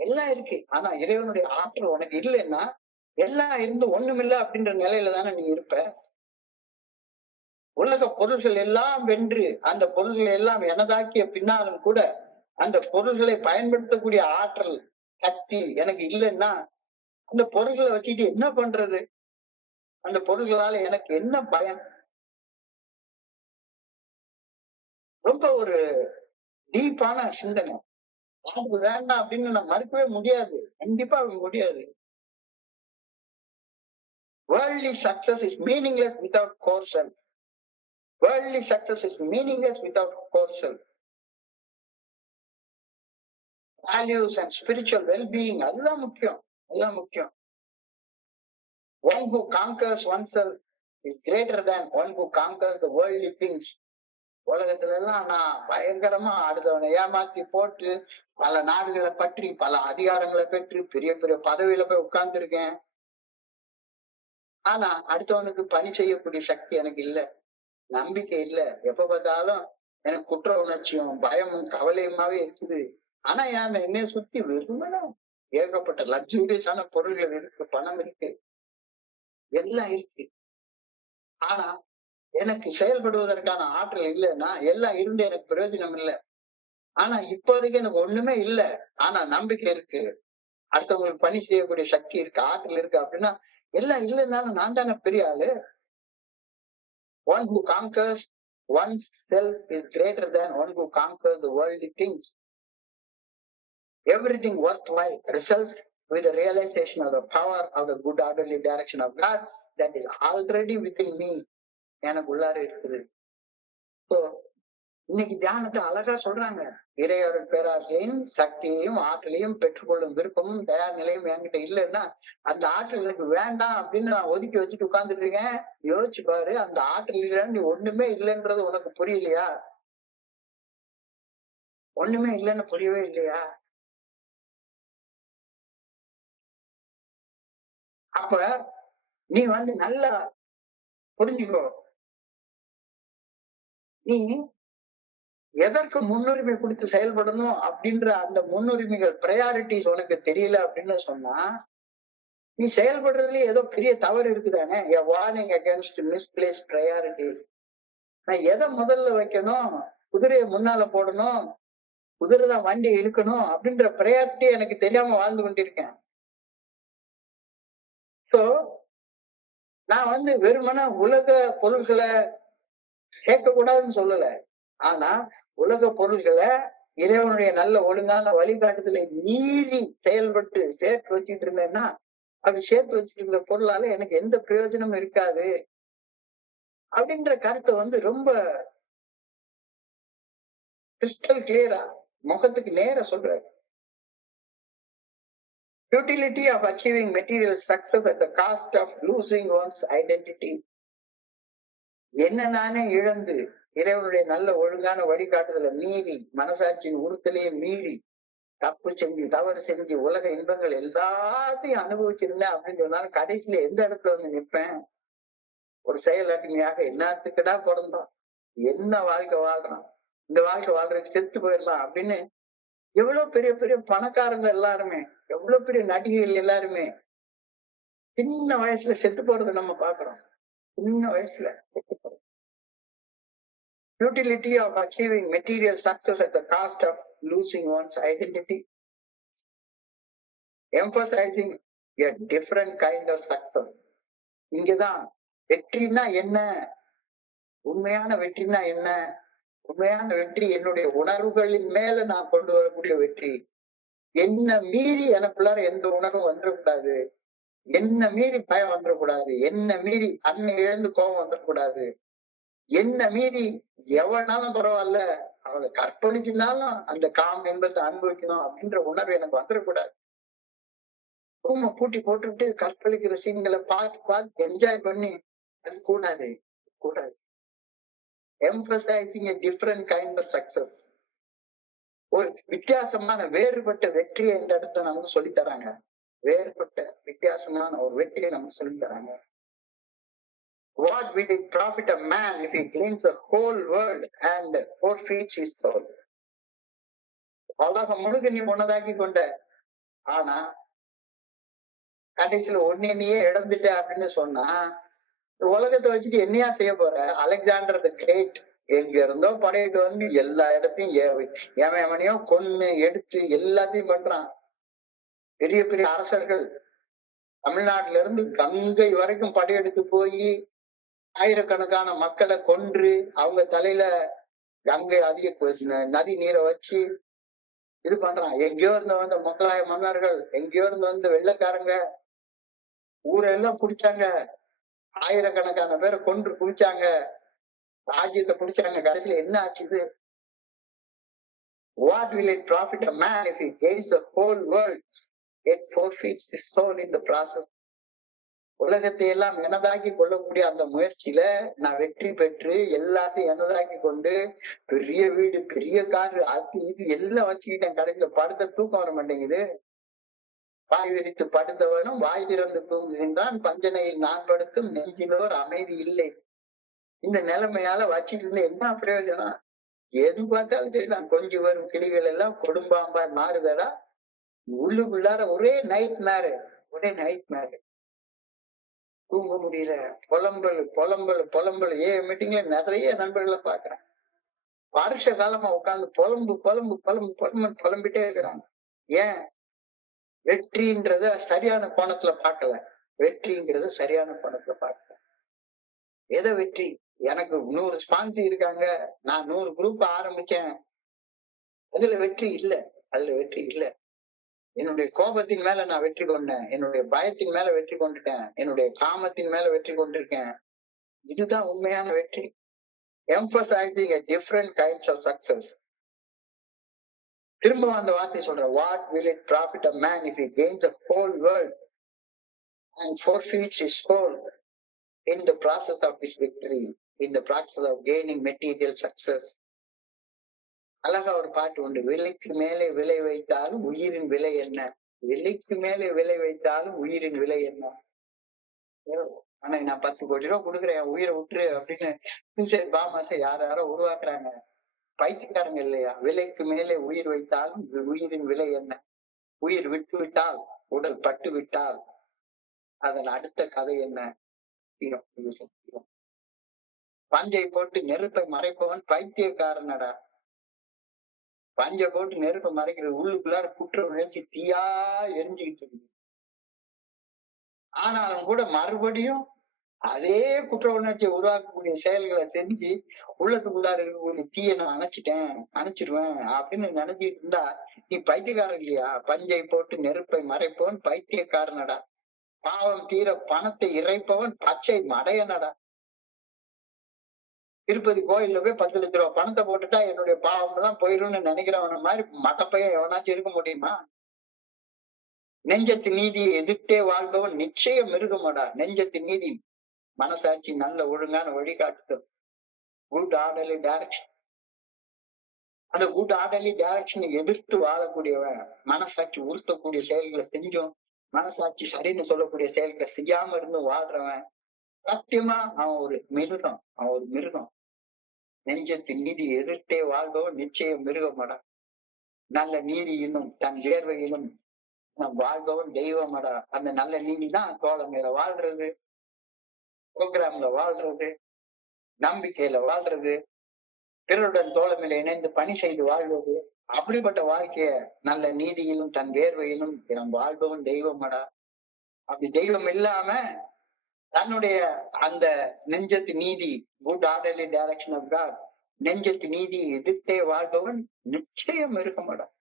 எல்லாம் இருக்கு, ஆனா இறைவனுடைய ஆற்றல் உனக்கு இல்லைன்னா எல்லாம் இருந்து ஒண்ணுமில்லை அப்படின்ற நிலையில தானே நீ இருப்ப. உலக பொருள்கள் எல்லாம் வென்று அந்த பொருள்களை எல்லாம் எனதாக்கிய பின்னாலும் கூட அந்த பொருள்களை பயன்படுத்தக்கூடிய ஆற்றல் சக்தி எனக்கு இல்லைன்னா அந்த பொருள்களை வச்சுக்கிட்டு என்ன பண்றது? அந்த பொருள்களால எனக்கு என்ன பயன்? ரொம்ப ஒரு டீப்பான சிந்தனை. அது வேண்டாம் அப்படின்னு நான் மறுக்கவே முடியாது, கண்டிப்பா முடியாது. Worldly success is meaningless without core self. Worldly success is meaningless without core self. Values and spiritual well-being, அதுதான் முக்கியம், அதுதான் முக்கியம். One who conquers oneself is greater than one who conquers the worldly things. உலகத்துல எல்லாம் நான் பயங்கரமா அடுத்தவனை ஏமாத்தி போட்டு பல நாடுகளை பற்றி பல அதிகாரங்களை பெற்று பெரிய பெரிய பதவியில போய் உட்கார்ந்து இருக்கேன். ஆனா அடுத்தவனுக்கு பணி செய்யக்கூடிய சக்தி எனக்கு இல்ல, நம்பிக்கை இல்ல. எப்ப பார்த்தாலும் எனக்கு குற்ற உணர்ச்சியும் பயமும் கவலையுமாவே இருக்குது. ஆனா என்னைய சுத்தி வெறுமனா ஏகப்பட்ட லக்ஸூரியஸான பொருள்கள் இருக்கு, பணம் இருக்கு, எல்லாம் இருக்கு. ஆனா எனக்கு செயல்படுவதற்கான ஆற்றல் இல்லைன்னா எல்லாம் இருந்து எனக்கு பிரயோஜனம் இல்லை. ஆனா இப்போதைக்கு எனக்கு ஒண்ணுமே இல்லை, ஆனா நம்பிக்கை இருக்கு, அடுத்தவங்களுக்கு பணி செய்யக்கூடிய சக்தி இருக்கு, ஆற்றல் இருக்கு அப்படின்னா எல்லாம் இல்லைன்னாலும் நான் தானே பெரிய ஆளு. One who conquers oneself is greater than one who conquers the worldly things. Everything worthwhile results with the realization of the power of the good orderly direction of God that is already within me. எனக்கு உள்ளார இருக்குது. So இன்னைக்கு தியானத்தை அழகா சொல்றாங்க. இறையருள் பேராற்றலையும் சக்தியையும் ஆற்றலையும் பெற்றுக்கொள்ளும் விருப்பமும் தயார் நிலையும் என்கிட்ட இல்லைன்னா அந்த ஆற்றல் எனக்கு வேண்டாம் அப்படின்னு நான் ஒதுக்கி வச்சுட்டு உட்கார்ந்துட்டு இருக்கேன். யோசிச்சு பாரு, அந்த ஆற்றல் இல்லைன்னு நீ ஒண்ணுமே இல்லைன்றது உனக்கு புரியலையா? ஒண்ணுமே இல்லைன்னு புரியவே இல்லையா? அப்ப நீ நல்லா புரிஞ்சுக்கோ. நீ எதற்கு முன்னுரிமை கொடுத்து செயல்படணும் அப்படின்ற அந்த முன்னுரிமைகள் ப்ரையாரிட்டிஸ் உனக்கு தெரியல அப்படின்னு சொன்னா நீ செயல்படுறதுல ஏதோ பெரிய தவறு இருக்குதானே. Warning against misplace priorities. நான் எதை முதல்ல வைக்கணும், குதிரையை முன்னால போடணும், குதிரை தான் வண்டி இழுக்கணும் அப்படின்ற ப்ரையாரிட்டி எனக்கு தெரியாம வாழ்ந்து கொண்டிருக்கேன். சோ நான் வெறுமனே உலக பொருள்களை கேட்கக்கூடாதுன்னு சொல்லல. ஆனா உலக பொருள்களை இறைவனுடைய நல்ல ஒழுங்கான வழிகாட்டுதலை மீறி செயல்பட்டு சேர்த்து வச்சுட்டு இருந்தேன்னா அப்படி சேர்த்து வச்சுட்டு இருந்த பொருளால எனக்கு எந்த பிரயோஜனமும் இருக்காது அப்படின்ற கருத்தை ரொம்ப கிறிஸ்டல் கிளியரா முகத்துக்கு நேர சொல்றாரு. Futility of achieving material success at the cost of losing one's identity. என்ன நானே இழந்து இறைவனுடைய நல்ல ஒழுங்கான வழிகாட்டுதலை மீறி மனசாட்சியின் உறுத்தலையே மீறி தப்பு செஞ்சு தவறு செஞ்சு உலக இன்பங்கள் எல்லாத்தையும் அனுபவிச்சிருந்தேன் அப்படின்னு சொன்னாலும் கடைசியில எந்த இடத்துல நிற்பேன்? ஒரு செயல் அடிமையாக என்னத்துக்குடா பிறந்தோம், என்ன வாழ்க்கை வாழ்றான், இந்த வாழ்க்கை வாழ்றதுக்கு செத்து போயிடலாம் அப்படின்னு எவ்வளவு பெரிய பெரிய பணக்காரங்க எல்லாருமே, எவ்வளவு பெரிய நடிகைகள் எல்லாருமே சின்ன வயசுல செத்து போறதை நம்ம பாக்குறோம். சின்ன வயசுல செத்து போறோம். Futility of achieving material success at the cost of losing one's identity. Emphasizing a different kind of success. இங்கதான் வெற்றினா என்ன, உண்மையான வெற்றினா என்ன? உண்மையான வெற்றி என்னுடைய உணர்வுகளின் மேல நான் கொண்டு வரக்கூடிய வெற்றி. என்ன மீறி எனக்குள்ளார எந்த உணர்வும் வந்துடக்கூடாது, என்ன மீறி பயம் வந்துடக்கூடாது, என்ன மீறி அன்னை இழந்து கோபம் வந்துடக்கூடாது, என்ன மீறி எவனாலும் பரவாயில்ல அவளை கற்பழிச்சிருந்தாலும் அந்த காம இன்பத்தை அனுபவிக்கணும் அப்படின்ற உணர்வு எனக்கு வந்துடக்கூடாது. ரூமை பூட்டி போட்டுட்டு கற்பழிக்கிற சீன்களை பார்த்து என்ஜாய் பண்ணி அது கூடாது கூடாது. Emphasizing a different kind of success. ஒரு வித்தியாசமான வேறுபட்ட வெற்றியை இந்த இடத்துல நமக்கு சொல்லி தராங்க. வேறுபட்ட வித்தியாசமான ஒரு வெற்றியை நமக்கு சொல்லி தராங்க. What will it profit a man if he gains the whole world and forfeits his soul? உலகம் முழுக்க நீ உனதாக்கி கொண்ட, ஆனா கடைசியில ஒன்னையே இழந்துட்ட அப்படின்னு சொன்னா உலகத்தை வச்சுட்டு என்னையா செய்ய போற? அலெக்சாண்டர் தி கிரேட் எங்க இருந்தோ படையிட்டு எல்லா இடத்தையும் எவனையோ கொன்னு எடுத்து எல்லாத்தையும் பண்றான். பெரிய பெரிய அரசர்கள் தமிழ்நாட்டுல இருந்து கங்கை வரைக்கும் படையெடுத்து போய் ஆயிரக்கணக்கான மக்களை கொன்று அவங்க தலையில கங்கை அதிக நதி நீரை வச்சு இது பண்றான். எங்கேயோ இருந்து முகலாய மன்னர்கள், எங்கேயோ இருந்து வெள்ளைக்காரங்க ஊரெல்லாம் பிடிச்சாங்க, ஆயிரக்கணக்கான பேரை கொன்று குடிச்சாங்க, ராஜ்யத்தை பிடிச்சாங்க. கடைசியில என்ன ஆச்சுது? What will it profit a man if he gains the whole world yet forfeits his soul in the process? உலகத்தை எல்லாம் எனதாக்கி கொள்ளக்கூடிய அந்த முயற்சியில நான் வெற்றி பெற்று எல்லாத்தையும் எனதாக்கி கொண்டு பெரிய வீடு பெரிய காரு அது இது எல்லாம் வச்சுக்கிட்டேன். கடைசியில படுத்த தூக்கம் வர மாட்டேங்குது. வாய் விரித்து படுத்தவனும் வாய் திறந்து தூங்குகின்றான், பஞ்சனையில் நான் படுத்தும் நெஞ்சிலோர் அமைதி இல்லை. இந்த நிலைமையால வச்சுட்டு இருந்து என்ன பிரயோஜனம்? எது பார்த்தாலும் சரிதான், கொஞ்சம் வரும் கிளிகள் எல்லாம் கொடும்பாம்பா மாறுதடா. உள்ளுக்குள்ளார ஒரே நைட் மேரு, ஒரே நைட் மேரு. தூங்க முடியல, புலம்பல் புலம்பல் புலம்பல். மீட்டிங்ல நிறைய நண்பர்களை பாக்குறேன், வருஷ காலமா உட்கார்ந்து புலம்பு புலம்பு புலம்பு புலம்பு புலம்பிட்டே இருக்கிறாங்க. ஏன்? வெற்றின்றத சரியான கோணத்துல பார்க்கல, வெற்றிங்கிறத சரியான கோணத்துல பார்க்கல. எதை வெற்றி? எனக்கு 100 ஸ்பான்சி இருக்காங்க, நான் 100 குரூப் ஆரம்பிச்சேன், அதுல வெற்றி இல்ல, அதுல வெற்றி இல்ல. என்னுடைய கோபத்தின் மேல நான் வெற்றி கொண்டேன், என்னுடைய பயத்தின் மேல வெற்றி கொண்டுட்டேன், என்னுடைய காமத்தின் மேல வெற்றி கொண்டிருக்கேன். இதுதான் உண்மையான வெற்றி. Emphasizing a different kinds of success. திரும்ப அந்த வார்த்தை சொல்றேன். What will it profit a man if he gains the whole world and forfeits his soul in the process of his victory, in the process of gaining material success? அழகா ஒரு பாட்டு உண்டு. விலைக்கு மேலே விலை வைத்தாலும் உயிரின் விலை என்ன? விலைக்கு மேலே விலை வைத்தாலும் உயிரின் விலை என்ன? ஆனா நான் 10 கோடி ரூபாய் கொடுக்குறேன், உயிரை விட்டுரு அப்படின்னு சூசைட் பாமாஸை யாரோ உருவாக்குறாங்க. பைத்தியக்காரங்க இல்லையா? விலைக்கு மேலே உயிர் வைத்தாலும் உயிரின் விலை என்ன? உயிர் விட்டு விட்டால், உடல் பட்டு விட்டால் அதன் அடுத்த கதை என்ன? சத்தியம், இது சத்தியம். பஞ்சை போட்டு நெருப்பை மறைப்பவன் பைத்தியக்காரனடா. பஞ்சை போட்டு நெருப்பை மறைக்கிறது உள்ளுக்குள்ளார குற்ற உணர்ச்சி தீயா எரிஞ்சுக்கிட்டு இருக்கு. ஆனாலும் கூட மறுபடியும் அதே குற்ற உணர்ச்சியை உருவாக்கக்கூடிய செயல்களை செஞ்சு உள்ளத்துக்குள்ளார இருக்கக்கூடிய தீயை நான் அணைச்சிடுவேன் அப்படின்னு நினைச்சிட்டு இருந்தா நீ பைத்தியக்காரன் இல்லையா? பஞ்சை போட்டு நெருப்பை மறைப்பவன் பைத்தியக்காரனடா. பாவம் தீர பணத்தை இறைப்பவன் பச்சை மடையனடா. திருப்பதி கோயில்ல போய் 10 லட்ச ரூபாய் பணத்தை போட்டுட்டா என்னுடைய பாவம் எல்லாம் போயிரும்னு நினைக்கிறவன மாதிரி மட்டப்பையன் எவனாச்சும் இருக்க முடியுமா? நெஞ்சத்து நீதியை எதிர்த்தே வாழ்பவன் நிச்சயம் மிருகமாடா. நெஞ்சத்து நீதி, மனசாட்சி, நல்ல ஒழுங்கான வழிகாட்டுதல், குட் ஆர்டர்லி டைரக்ஷன். அந்த குட் ஆர்டர்லி டைரக்ஷனை எதிர்த்து வாழக்கூடியவன், மனசாட்சி உறுத்தக்கூடிய செயல்களை செஞ்சும் மனசாட்சி சரின்னு சொல்லக்கூடிய செயல்களை செய்யாம இருந்து வாழ்றவன் சத்தியமா அவன் ஒரு மிருகம். நெஞ்சத்து நீதி எதிர்த்தே வாழ்பவன் நிச்சயம் மிருகமடா. நல்ல நீதியிலும் தன் வேர்வையிலும் வாழ்பவன் தெய்வமடா. அந்த நல்ல நீதி தான் தோழமையில வாழ்றது, ப்ரோக்ராம்ல வாழ்றது, நம்பிக்கையில வாழ்றது, பிறருடன் தோழமையில இணைந்து பணி செய்து வாழ்வது. அப்படிப்பட்ட வாழ்க்கைய நல்ல நீதியிலும் தன் வேர்வையிலும் வாழ்பவன் தெய்வமடா. அப்படி தெய்வம் இல்லாம தன்னுடைய அந்த நெஞ்சத்து நீதி, good orderly direction of God, நெஞ்சத்து நீதி எதிர்த்தே வாழ்பவன் நிச்சயம் இருக்க மாட்டான்.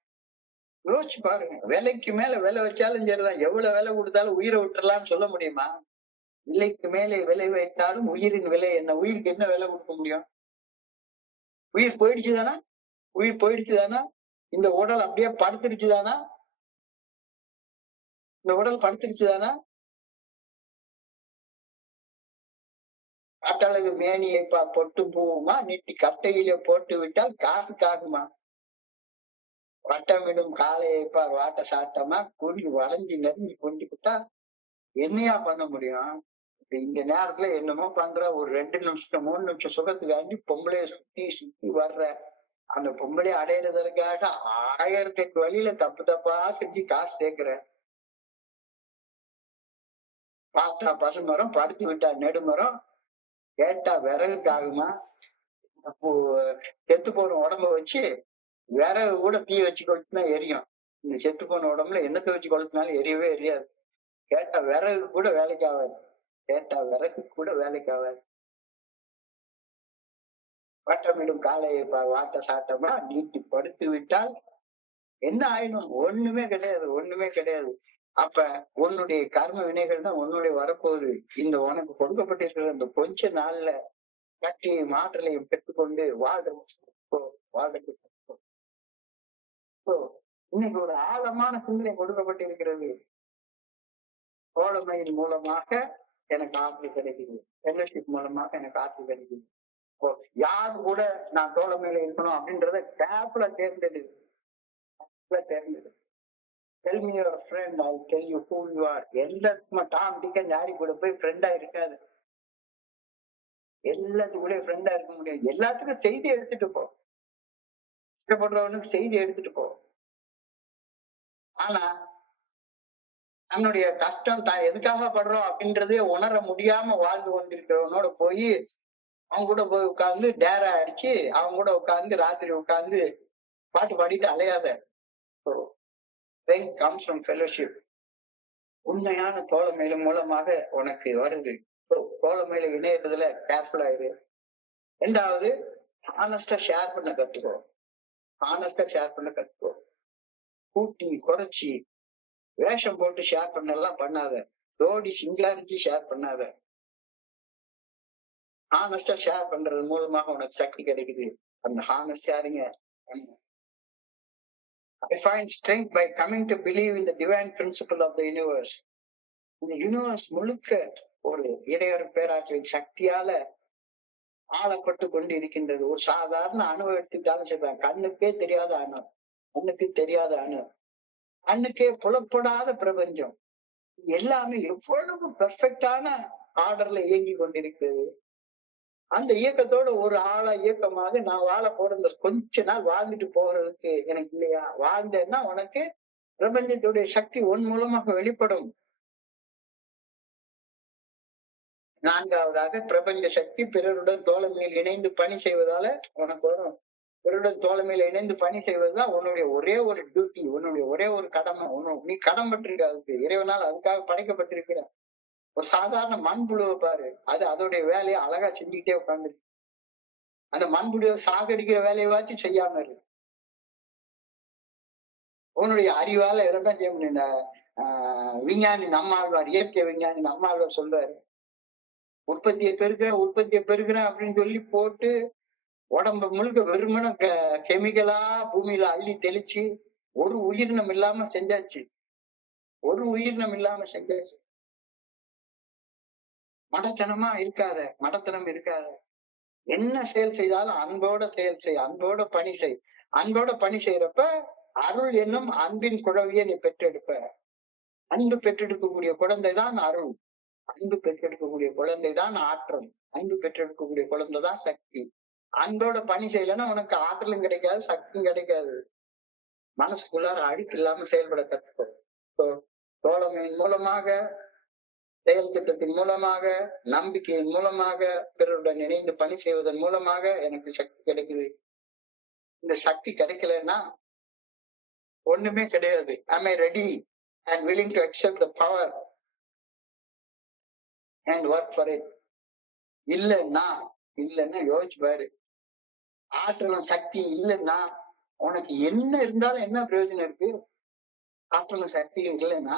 யோசிச்சு பாருங்க. விலைக்கு மேல விலை வச்சாலும் சரிதான், எவ்வளவு விலை கொடுத்தாலும் உயிரை விட்டுறலாம்னு சொல்ல முடியுமா? விலைக்கு மேலே விலை வைத்தாலும் உயிரின் விலை என்ன? உயிருக்கு என்ன விலை கொடுக்க முடியும்? உயிர் போயிடுச்சுதானா? இந்த உடல் அப்படியே படுத்துருச்சுதானா? கட்டழகு மேனியை பொட்டு பூவுமா நீட்டி கட்டையிலே போட்டு விட்டால் காசு காகுமா? வட்டமிடும் காளையைப்பா வாட்ட சாட்டமா குடி வளைஞ்சி நெருங்கி கொண்டு விட்டா என்னையா பண்ண முடியும்? இந்த நேரத்துல என்னமோ பண்ற ஒரு 2 நிமிஷம் 3 நிமிஷம் சுகத்துக்காண்டி பொம்பளைய சுத்தி வர்ற அந்த பொம்பளைய அடையிறதற்காக 1008 வழியில தப்பா செஞ்சு காசு சேர்க்கிற. பார்த்தா பசுமரம், படுத்து விட்டா நெடுமரம், கேட்டா விறகுக்கு ஆகுமா? அப்போ செத்து போன உடம்ப வச்சு விறகு கூட தீ வச்சு கொளுத்துனா எரியும். இந்த செத்து போன உடம்புல என்னத்தை வச்சு கொளுத்தினாலும் எரியவே எரியாது. கேட்டா விறகு கூட வேலைக்கு ஆகாது. வட்டமிடும் காலையை வாட்ட சாட்டமா நீட்டி படுத்து விட்டால் என்ன ஆயிடும்? ஒண்ணுமே கிடையாது. அப்ப உன்னுடைய கர்ம வினைகள் தான் உன்னுடைய வரப்போகுது. இந்த உனக்கு கொடுக்கப்பட்டிருக்கிற இந்த கொஞ்ச நாள்ல சக்தியையும் ஆற்றலையும் பெற்றுக்கொண்டு வாழ்றதுக்கு இன்னைக்கு ஒரு ஆழமான சிந்தனை கொடுக்கப்பட்டிருக்கிறது. தோழமையின் மூலமாக எனக்கு ஆற்றல் கிடைக்குது, ஃபெல்லோஷிப் மூலமாக எனக்கு ஆற்றல் கிடைக்குது. யாரு கூட நான் தோழமையில இருக்கணும் அப்படின்றத கேர்ஃபுல்லா தேர்ந்தெடு. Tell me your friend, I'll tell you who you are. எல்லாத்துக்குமா டாம் டிக்க ஜாரி கூட போய் ஃப்ரெண்டா இருக்காது. எல்லாத்துக்கும் கூட ஃப்ரெண்டா இருக்க முடியாது. எல்லாத்துக்கும் செய்தி எடுத்துட்டு போ. இஷ்டப்படுறவனுக்கு செய்தி எடுத்துட்டு போ. ஆனா தன்னுடைய கஷ்டம் தான் எதுக்காக படுறோம் அப்படின்றதே உணர முடியாம வாழ்ந்து கொண்டிருக்கிறவனோட போய் அவங்க கூட போய் உட்கார்ந்து டேரா அடிச்சு அவங்க கூட உட்கார்ந்து ராத்திரி உட்கார்ந்து பாட்டு பாடிட்டு அலையாத. Strength comes from fellowship. உண்மையான தோழமையில மூலமாக உனக்கு வருது. தோழமையில இணையறதுல கேர்ஃபுல் ஆயிரு. 2வது, ஹானஸ்டா ஷேர் பண்ண கத்துக்கோ. கூட்டி குறைச்சி வேஷம் போட்டு ஷேர் பண்ணலாம் பண்ணாத. தோடி சிங்காரிச்சு ஷேர் பண்ணாத. ஹானஸ்டா ஷேர் பண்றது மூலமாக உனக்கு சக்தி கிடைக்குது. அந்த honest ஷேரிங்க. I find strength by coming to believe in the divine principle of the universe. இந்த யூனிவர்ஸ் முழுக்க ஒரு இறையர் பேராற்றலின் சக்தியால ஆளப்பட்டு கொண்டு இருக்கின்றது. ஒரு சாதாரண அணுவை எடுத்துக்கிட்டாலும் சரிதான், கண்ணுக்கே தெரியாத அணு, கண்ணுக்கே புலப்படாத பிரபஞ்சம், எல்லாமே எவ்வளவு பெர்ஃபெக்டான ஆர்டர்ல இயங்கி கொண்டிருக்கிறது. அந்த இயக்கத்தோட ஒரு ஆளா இயக்கமாக நான் வாழ போற இந்த கொஞ்ச நாள் வாழ்ந்துட்டு போறதுக்கு எனக்கு இல்லையா? வாழ்ந்தேன்னா உனக்கு பிரபஞ்சத்துடைய சக்தி உன் மூலமாக வெளிப்படும். நான்காவதாக பிரபஞ்ச சக்தி பிறருடன் தோழமையில் இணைந்து பணி செய்வதால உனக்கு வரும். பிறருடன் தோழமையில இணைந்து பணி செய்வதுதான் உன்னுடைய ஒரே ஒரு டியூட்டி, உன்னுடைய ஒரே ஒரு கடமை. நீ கடன்பட்டிருக்க, அதுக்கு இறைவனால் அதுக்காக படைக்கப்பட்டிருக்கிற. ஒரு சாதாரண மண்புழுவை பாரு, அது அதோடைய வேலையை அழகா செஞ்சுக்கிட்டே உட்கார்ந்துருக்கு. அந்த மண்புழுவை சாகடிக்கிற வேலையவாச்சும் செய்யாம இருக்கு. உன்னுடைய அறிவால எதைத்தான் செய்ய முடியும். இந்த விஞ்ஞானி நம்மாழ்வார், இயற்கை விஞ்ஞானி நம்மாழ்வார் சொல்றாரு, உற்பத்தியை பெருக்கிறேன் அப்படின்னு சொல்லி போட்டு உடம்பு முழுக்க வெறுமன கெமிக்கலா பூமியில அள்ளி தெளிச்சு ஒரு உயிரினம் இல்லாம செஞ்சாச்சு. மடத்தனமா இருக்காத, மடத்தனம் இருக்காத. என்ன செயல் செய்தாலும் அன்போட செயல் செய், அன்போட பணி செய். அன்போட பணி செய்யறப்ப அருள் என்னும் அன்பின் குழவியை நீ பெற்றெடுப்ப. அன்பு பெற்றெடுக்கக்கூடிய குழந்தைதான் அருள். அன்பு பெற்றெடுக்கக்கூடிய குழந்தைதான் ஆற்றல். அன்பு பெற்றெடுக்கக்கூடிய குழந்தைதான் சக்தி. அன்போட பணி செய்யலைன்னா உனக்கு ஆற்றலும் கிடைக்காது, சக்தியும் கிடைக்காது. மனசுக்குள்ளார அழுக்கு இல்லாம செயல்பட கத்துக்கோ. தோழமையின் மூலமாக, செயல் திட்டத்தின் மூலமாக, நம்பிக்கையின் மூலமாக, பிறருடன் இணைந்து பணி செய்வதன் மூலமாக எனக்கு சக்தி கிடைக்குது. இந்த சக்தி கிடைக்கலன்னா ஒண்ணுமே கிடையாது. Am I ready and willing to accept the power and work for it? இல்லைன்னா யோசிச்சு பாரு. ஆற்றலும் சக்தி இல்லைன்னா உனக்கு என்ன இருந்தாலும் என்ன பிரயோஜனம் இருக்கு? ஆற்றலும் சக்தியும் இல்லைன்னா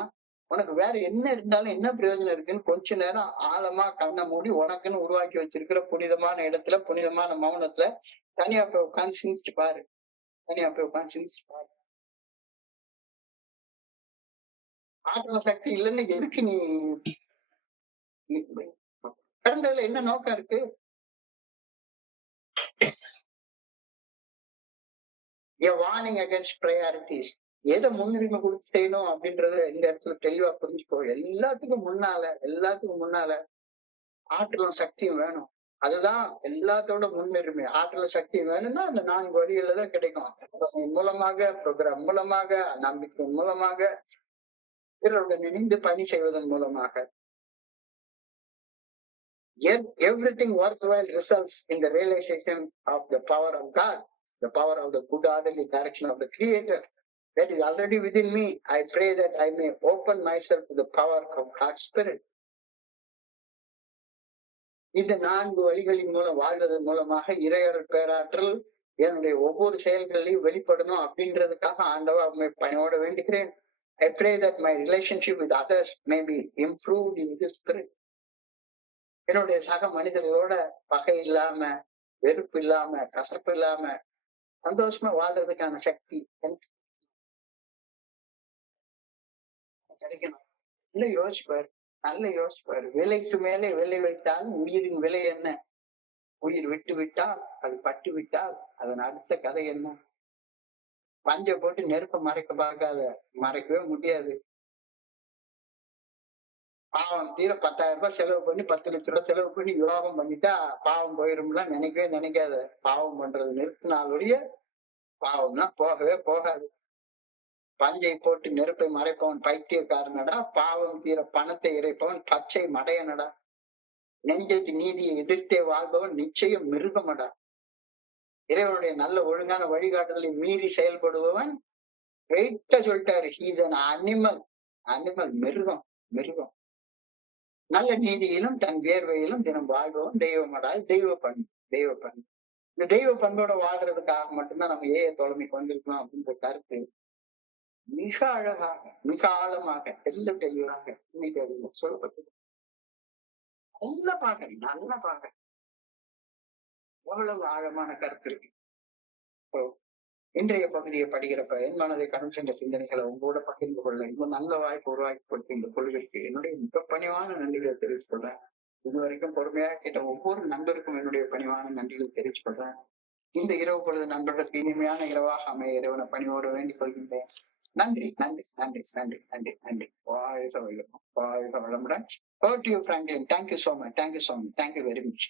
உனக்கு வேற என்ன இருந்தாலும் என்ன பிரயோஜனம் இருக்குன்னு கொஞ்ச நேரம் ஆழமா கண்ணை மூடி உனக்குன்னு உருவாக்கி வச்சிருக்கிற புனிதமான இடத்துல, புனிதமான மௌனத்துல தனியா போய் உட்காந்து சிந்திச்சு பாரு. ஆற்றல் சக்தி இல்லைன்னு எதுக்கு நீ பிறந்ததுல என்ன நோக்கம் இருக்கு? Warning against priorities. எதை முன்னுரிமை கொடுத்து செய்யணும் அப்படின்றத இந்த இடத்துல தெளிவா புரிஞ்சுக்கோ. எல்லாத்துக்கும் முன்னால ஆற்றலும் சக்தியும் வேணும். அதுதான் எல்லாத்தோட முன்னுரிமை. ஆற்றல் சக்தி வேணும்னா அந்த 4 வழிகள்ல தான் கிடைக்கும். மூலமாக, ப்ரோக்ராம் மூலமாக, நம்பிக்கை மூலமாக, பிறருடன் இணைந்து பணி செய்வதன் மூலமாக. Everything worthwhile results in the realization of the power of God, the power of the good orderly direction of the Creator that is already within me. I pray that I may open myself to the power of God's Spirit. இந்த 4 வழிகளின் மூலம் வாழ்வதன் மூலமாக இறையருள் பேராற்றல் என்னுடைய ஒவ்வொரு செயல்களையும் வெளிப்படணும் அப்படின்றதுக்காக ஆண்டவா உண்மை பணியோட வேண்டுகிறேன். I pray that my relationship with others may be improved in this spirit. என்னுடைய சக மனிதர்களோட பகை இல்லாம, வெறுப்பு இல்லாம, கசப்பு இல்லாம சந்தோஷமா வாழ்றதுக்கான சக்தி கிடைக்கணும். நல்ல யோசிப்பாரு. விலைக்கு மேலே விலை வைத்தாலும் உயிரின் விலை என்ன? உயிர் விட்டு விட்டால், அது பட்டு விட்டால் அதன் அடுத்த கதை என்ன? பஞ்சை போட்டு நெருப்ப மறைக்க பார்க்காத, மறைக்கவே முடியாது. பாவம் தீர 10,000 ரூபாய் செலவு பண்ணி 10 லட்சம் ரூபாய் செலவு பண்ணி யோகம் பண்ணிட்டா பாவம் போயிரும்லாம் நினைக்கவே நினைக்காத. பாவம் பண்றது நிறுத்தினாலுடைய பாவம்னா போகவே போகாது. பஞ்சை போட்டு நெருப்பை மறைப்பவன் பைத்தியக்காரனடா, பாவம் தீர பணத்தை இறைப்பவன் பச்சை மடையனடா, நெஞ்சத்து நீதியை எதிர்த்தே வாழ்பவன் நிச்சயம் மிருகமடா, இறைவனுடைய நல்ல ஒழுங்கான வழிகாட்டுதலை மீறி செயல்படுபவன் ரைட்டா சொல்லிட்டாரு, ஹீஸ் அன் அனிமல். மிருகம். நல்ல நீதியிலும் தன் வேர்வையிலும் தினம் வாழ்பவன் தெய்வமடா. தெய்வ பண்பு. இந்த தெய்வ பண்போட வாழ்றதுக்காக மட்டும்தான் நம்ம தோழமைக்கு வந்திருக்கோம் அப்படின்ற கருத்து மிக அழகாக, மிக ஆழமாக, தெளிவாக இன்னைக்கு சொல்லப்பட்டது. நல்லா பாக்க எவ்வளவு ஆழமான கருத்து இருக்கு. இன்றைய பகுதியை படிக்கிறப்ப என் மனதை கடன் சென்ற சிந்தனைகளை உங்களோட பகிர்ந்து கொள்ள இன்னும் நல்ல வாய்ப்பு உருவாக்கி கொடுத்த இந்த கொள்கைக்கு என்னுடைய மிக பணிவான நன்றிகளை தெரிவித்துக் கொள்றேன். இதுவரைக்கும் பொறுமையாக கேட்ட ஒவ்வொரு நண்பருக்கும் என்னுடைய பணிவான நன்றிகளை தெரிவித்துக் கொள்றேன். இந்த இரவு பொழுது நண்பர்களுக்கு இனிமையான இரவாக அமைய இறைவனை பணியோடு வேண்டி சொல்கின்றேன். நன்றி. வாழ்க வளமுடன். Over to you, Franklin. Thank you so much. Thank you very much.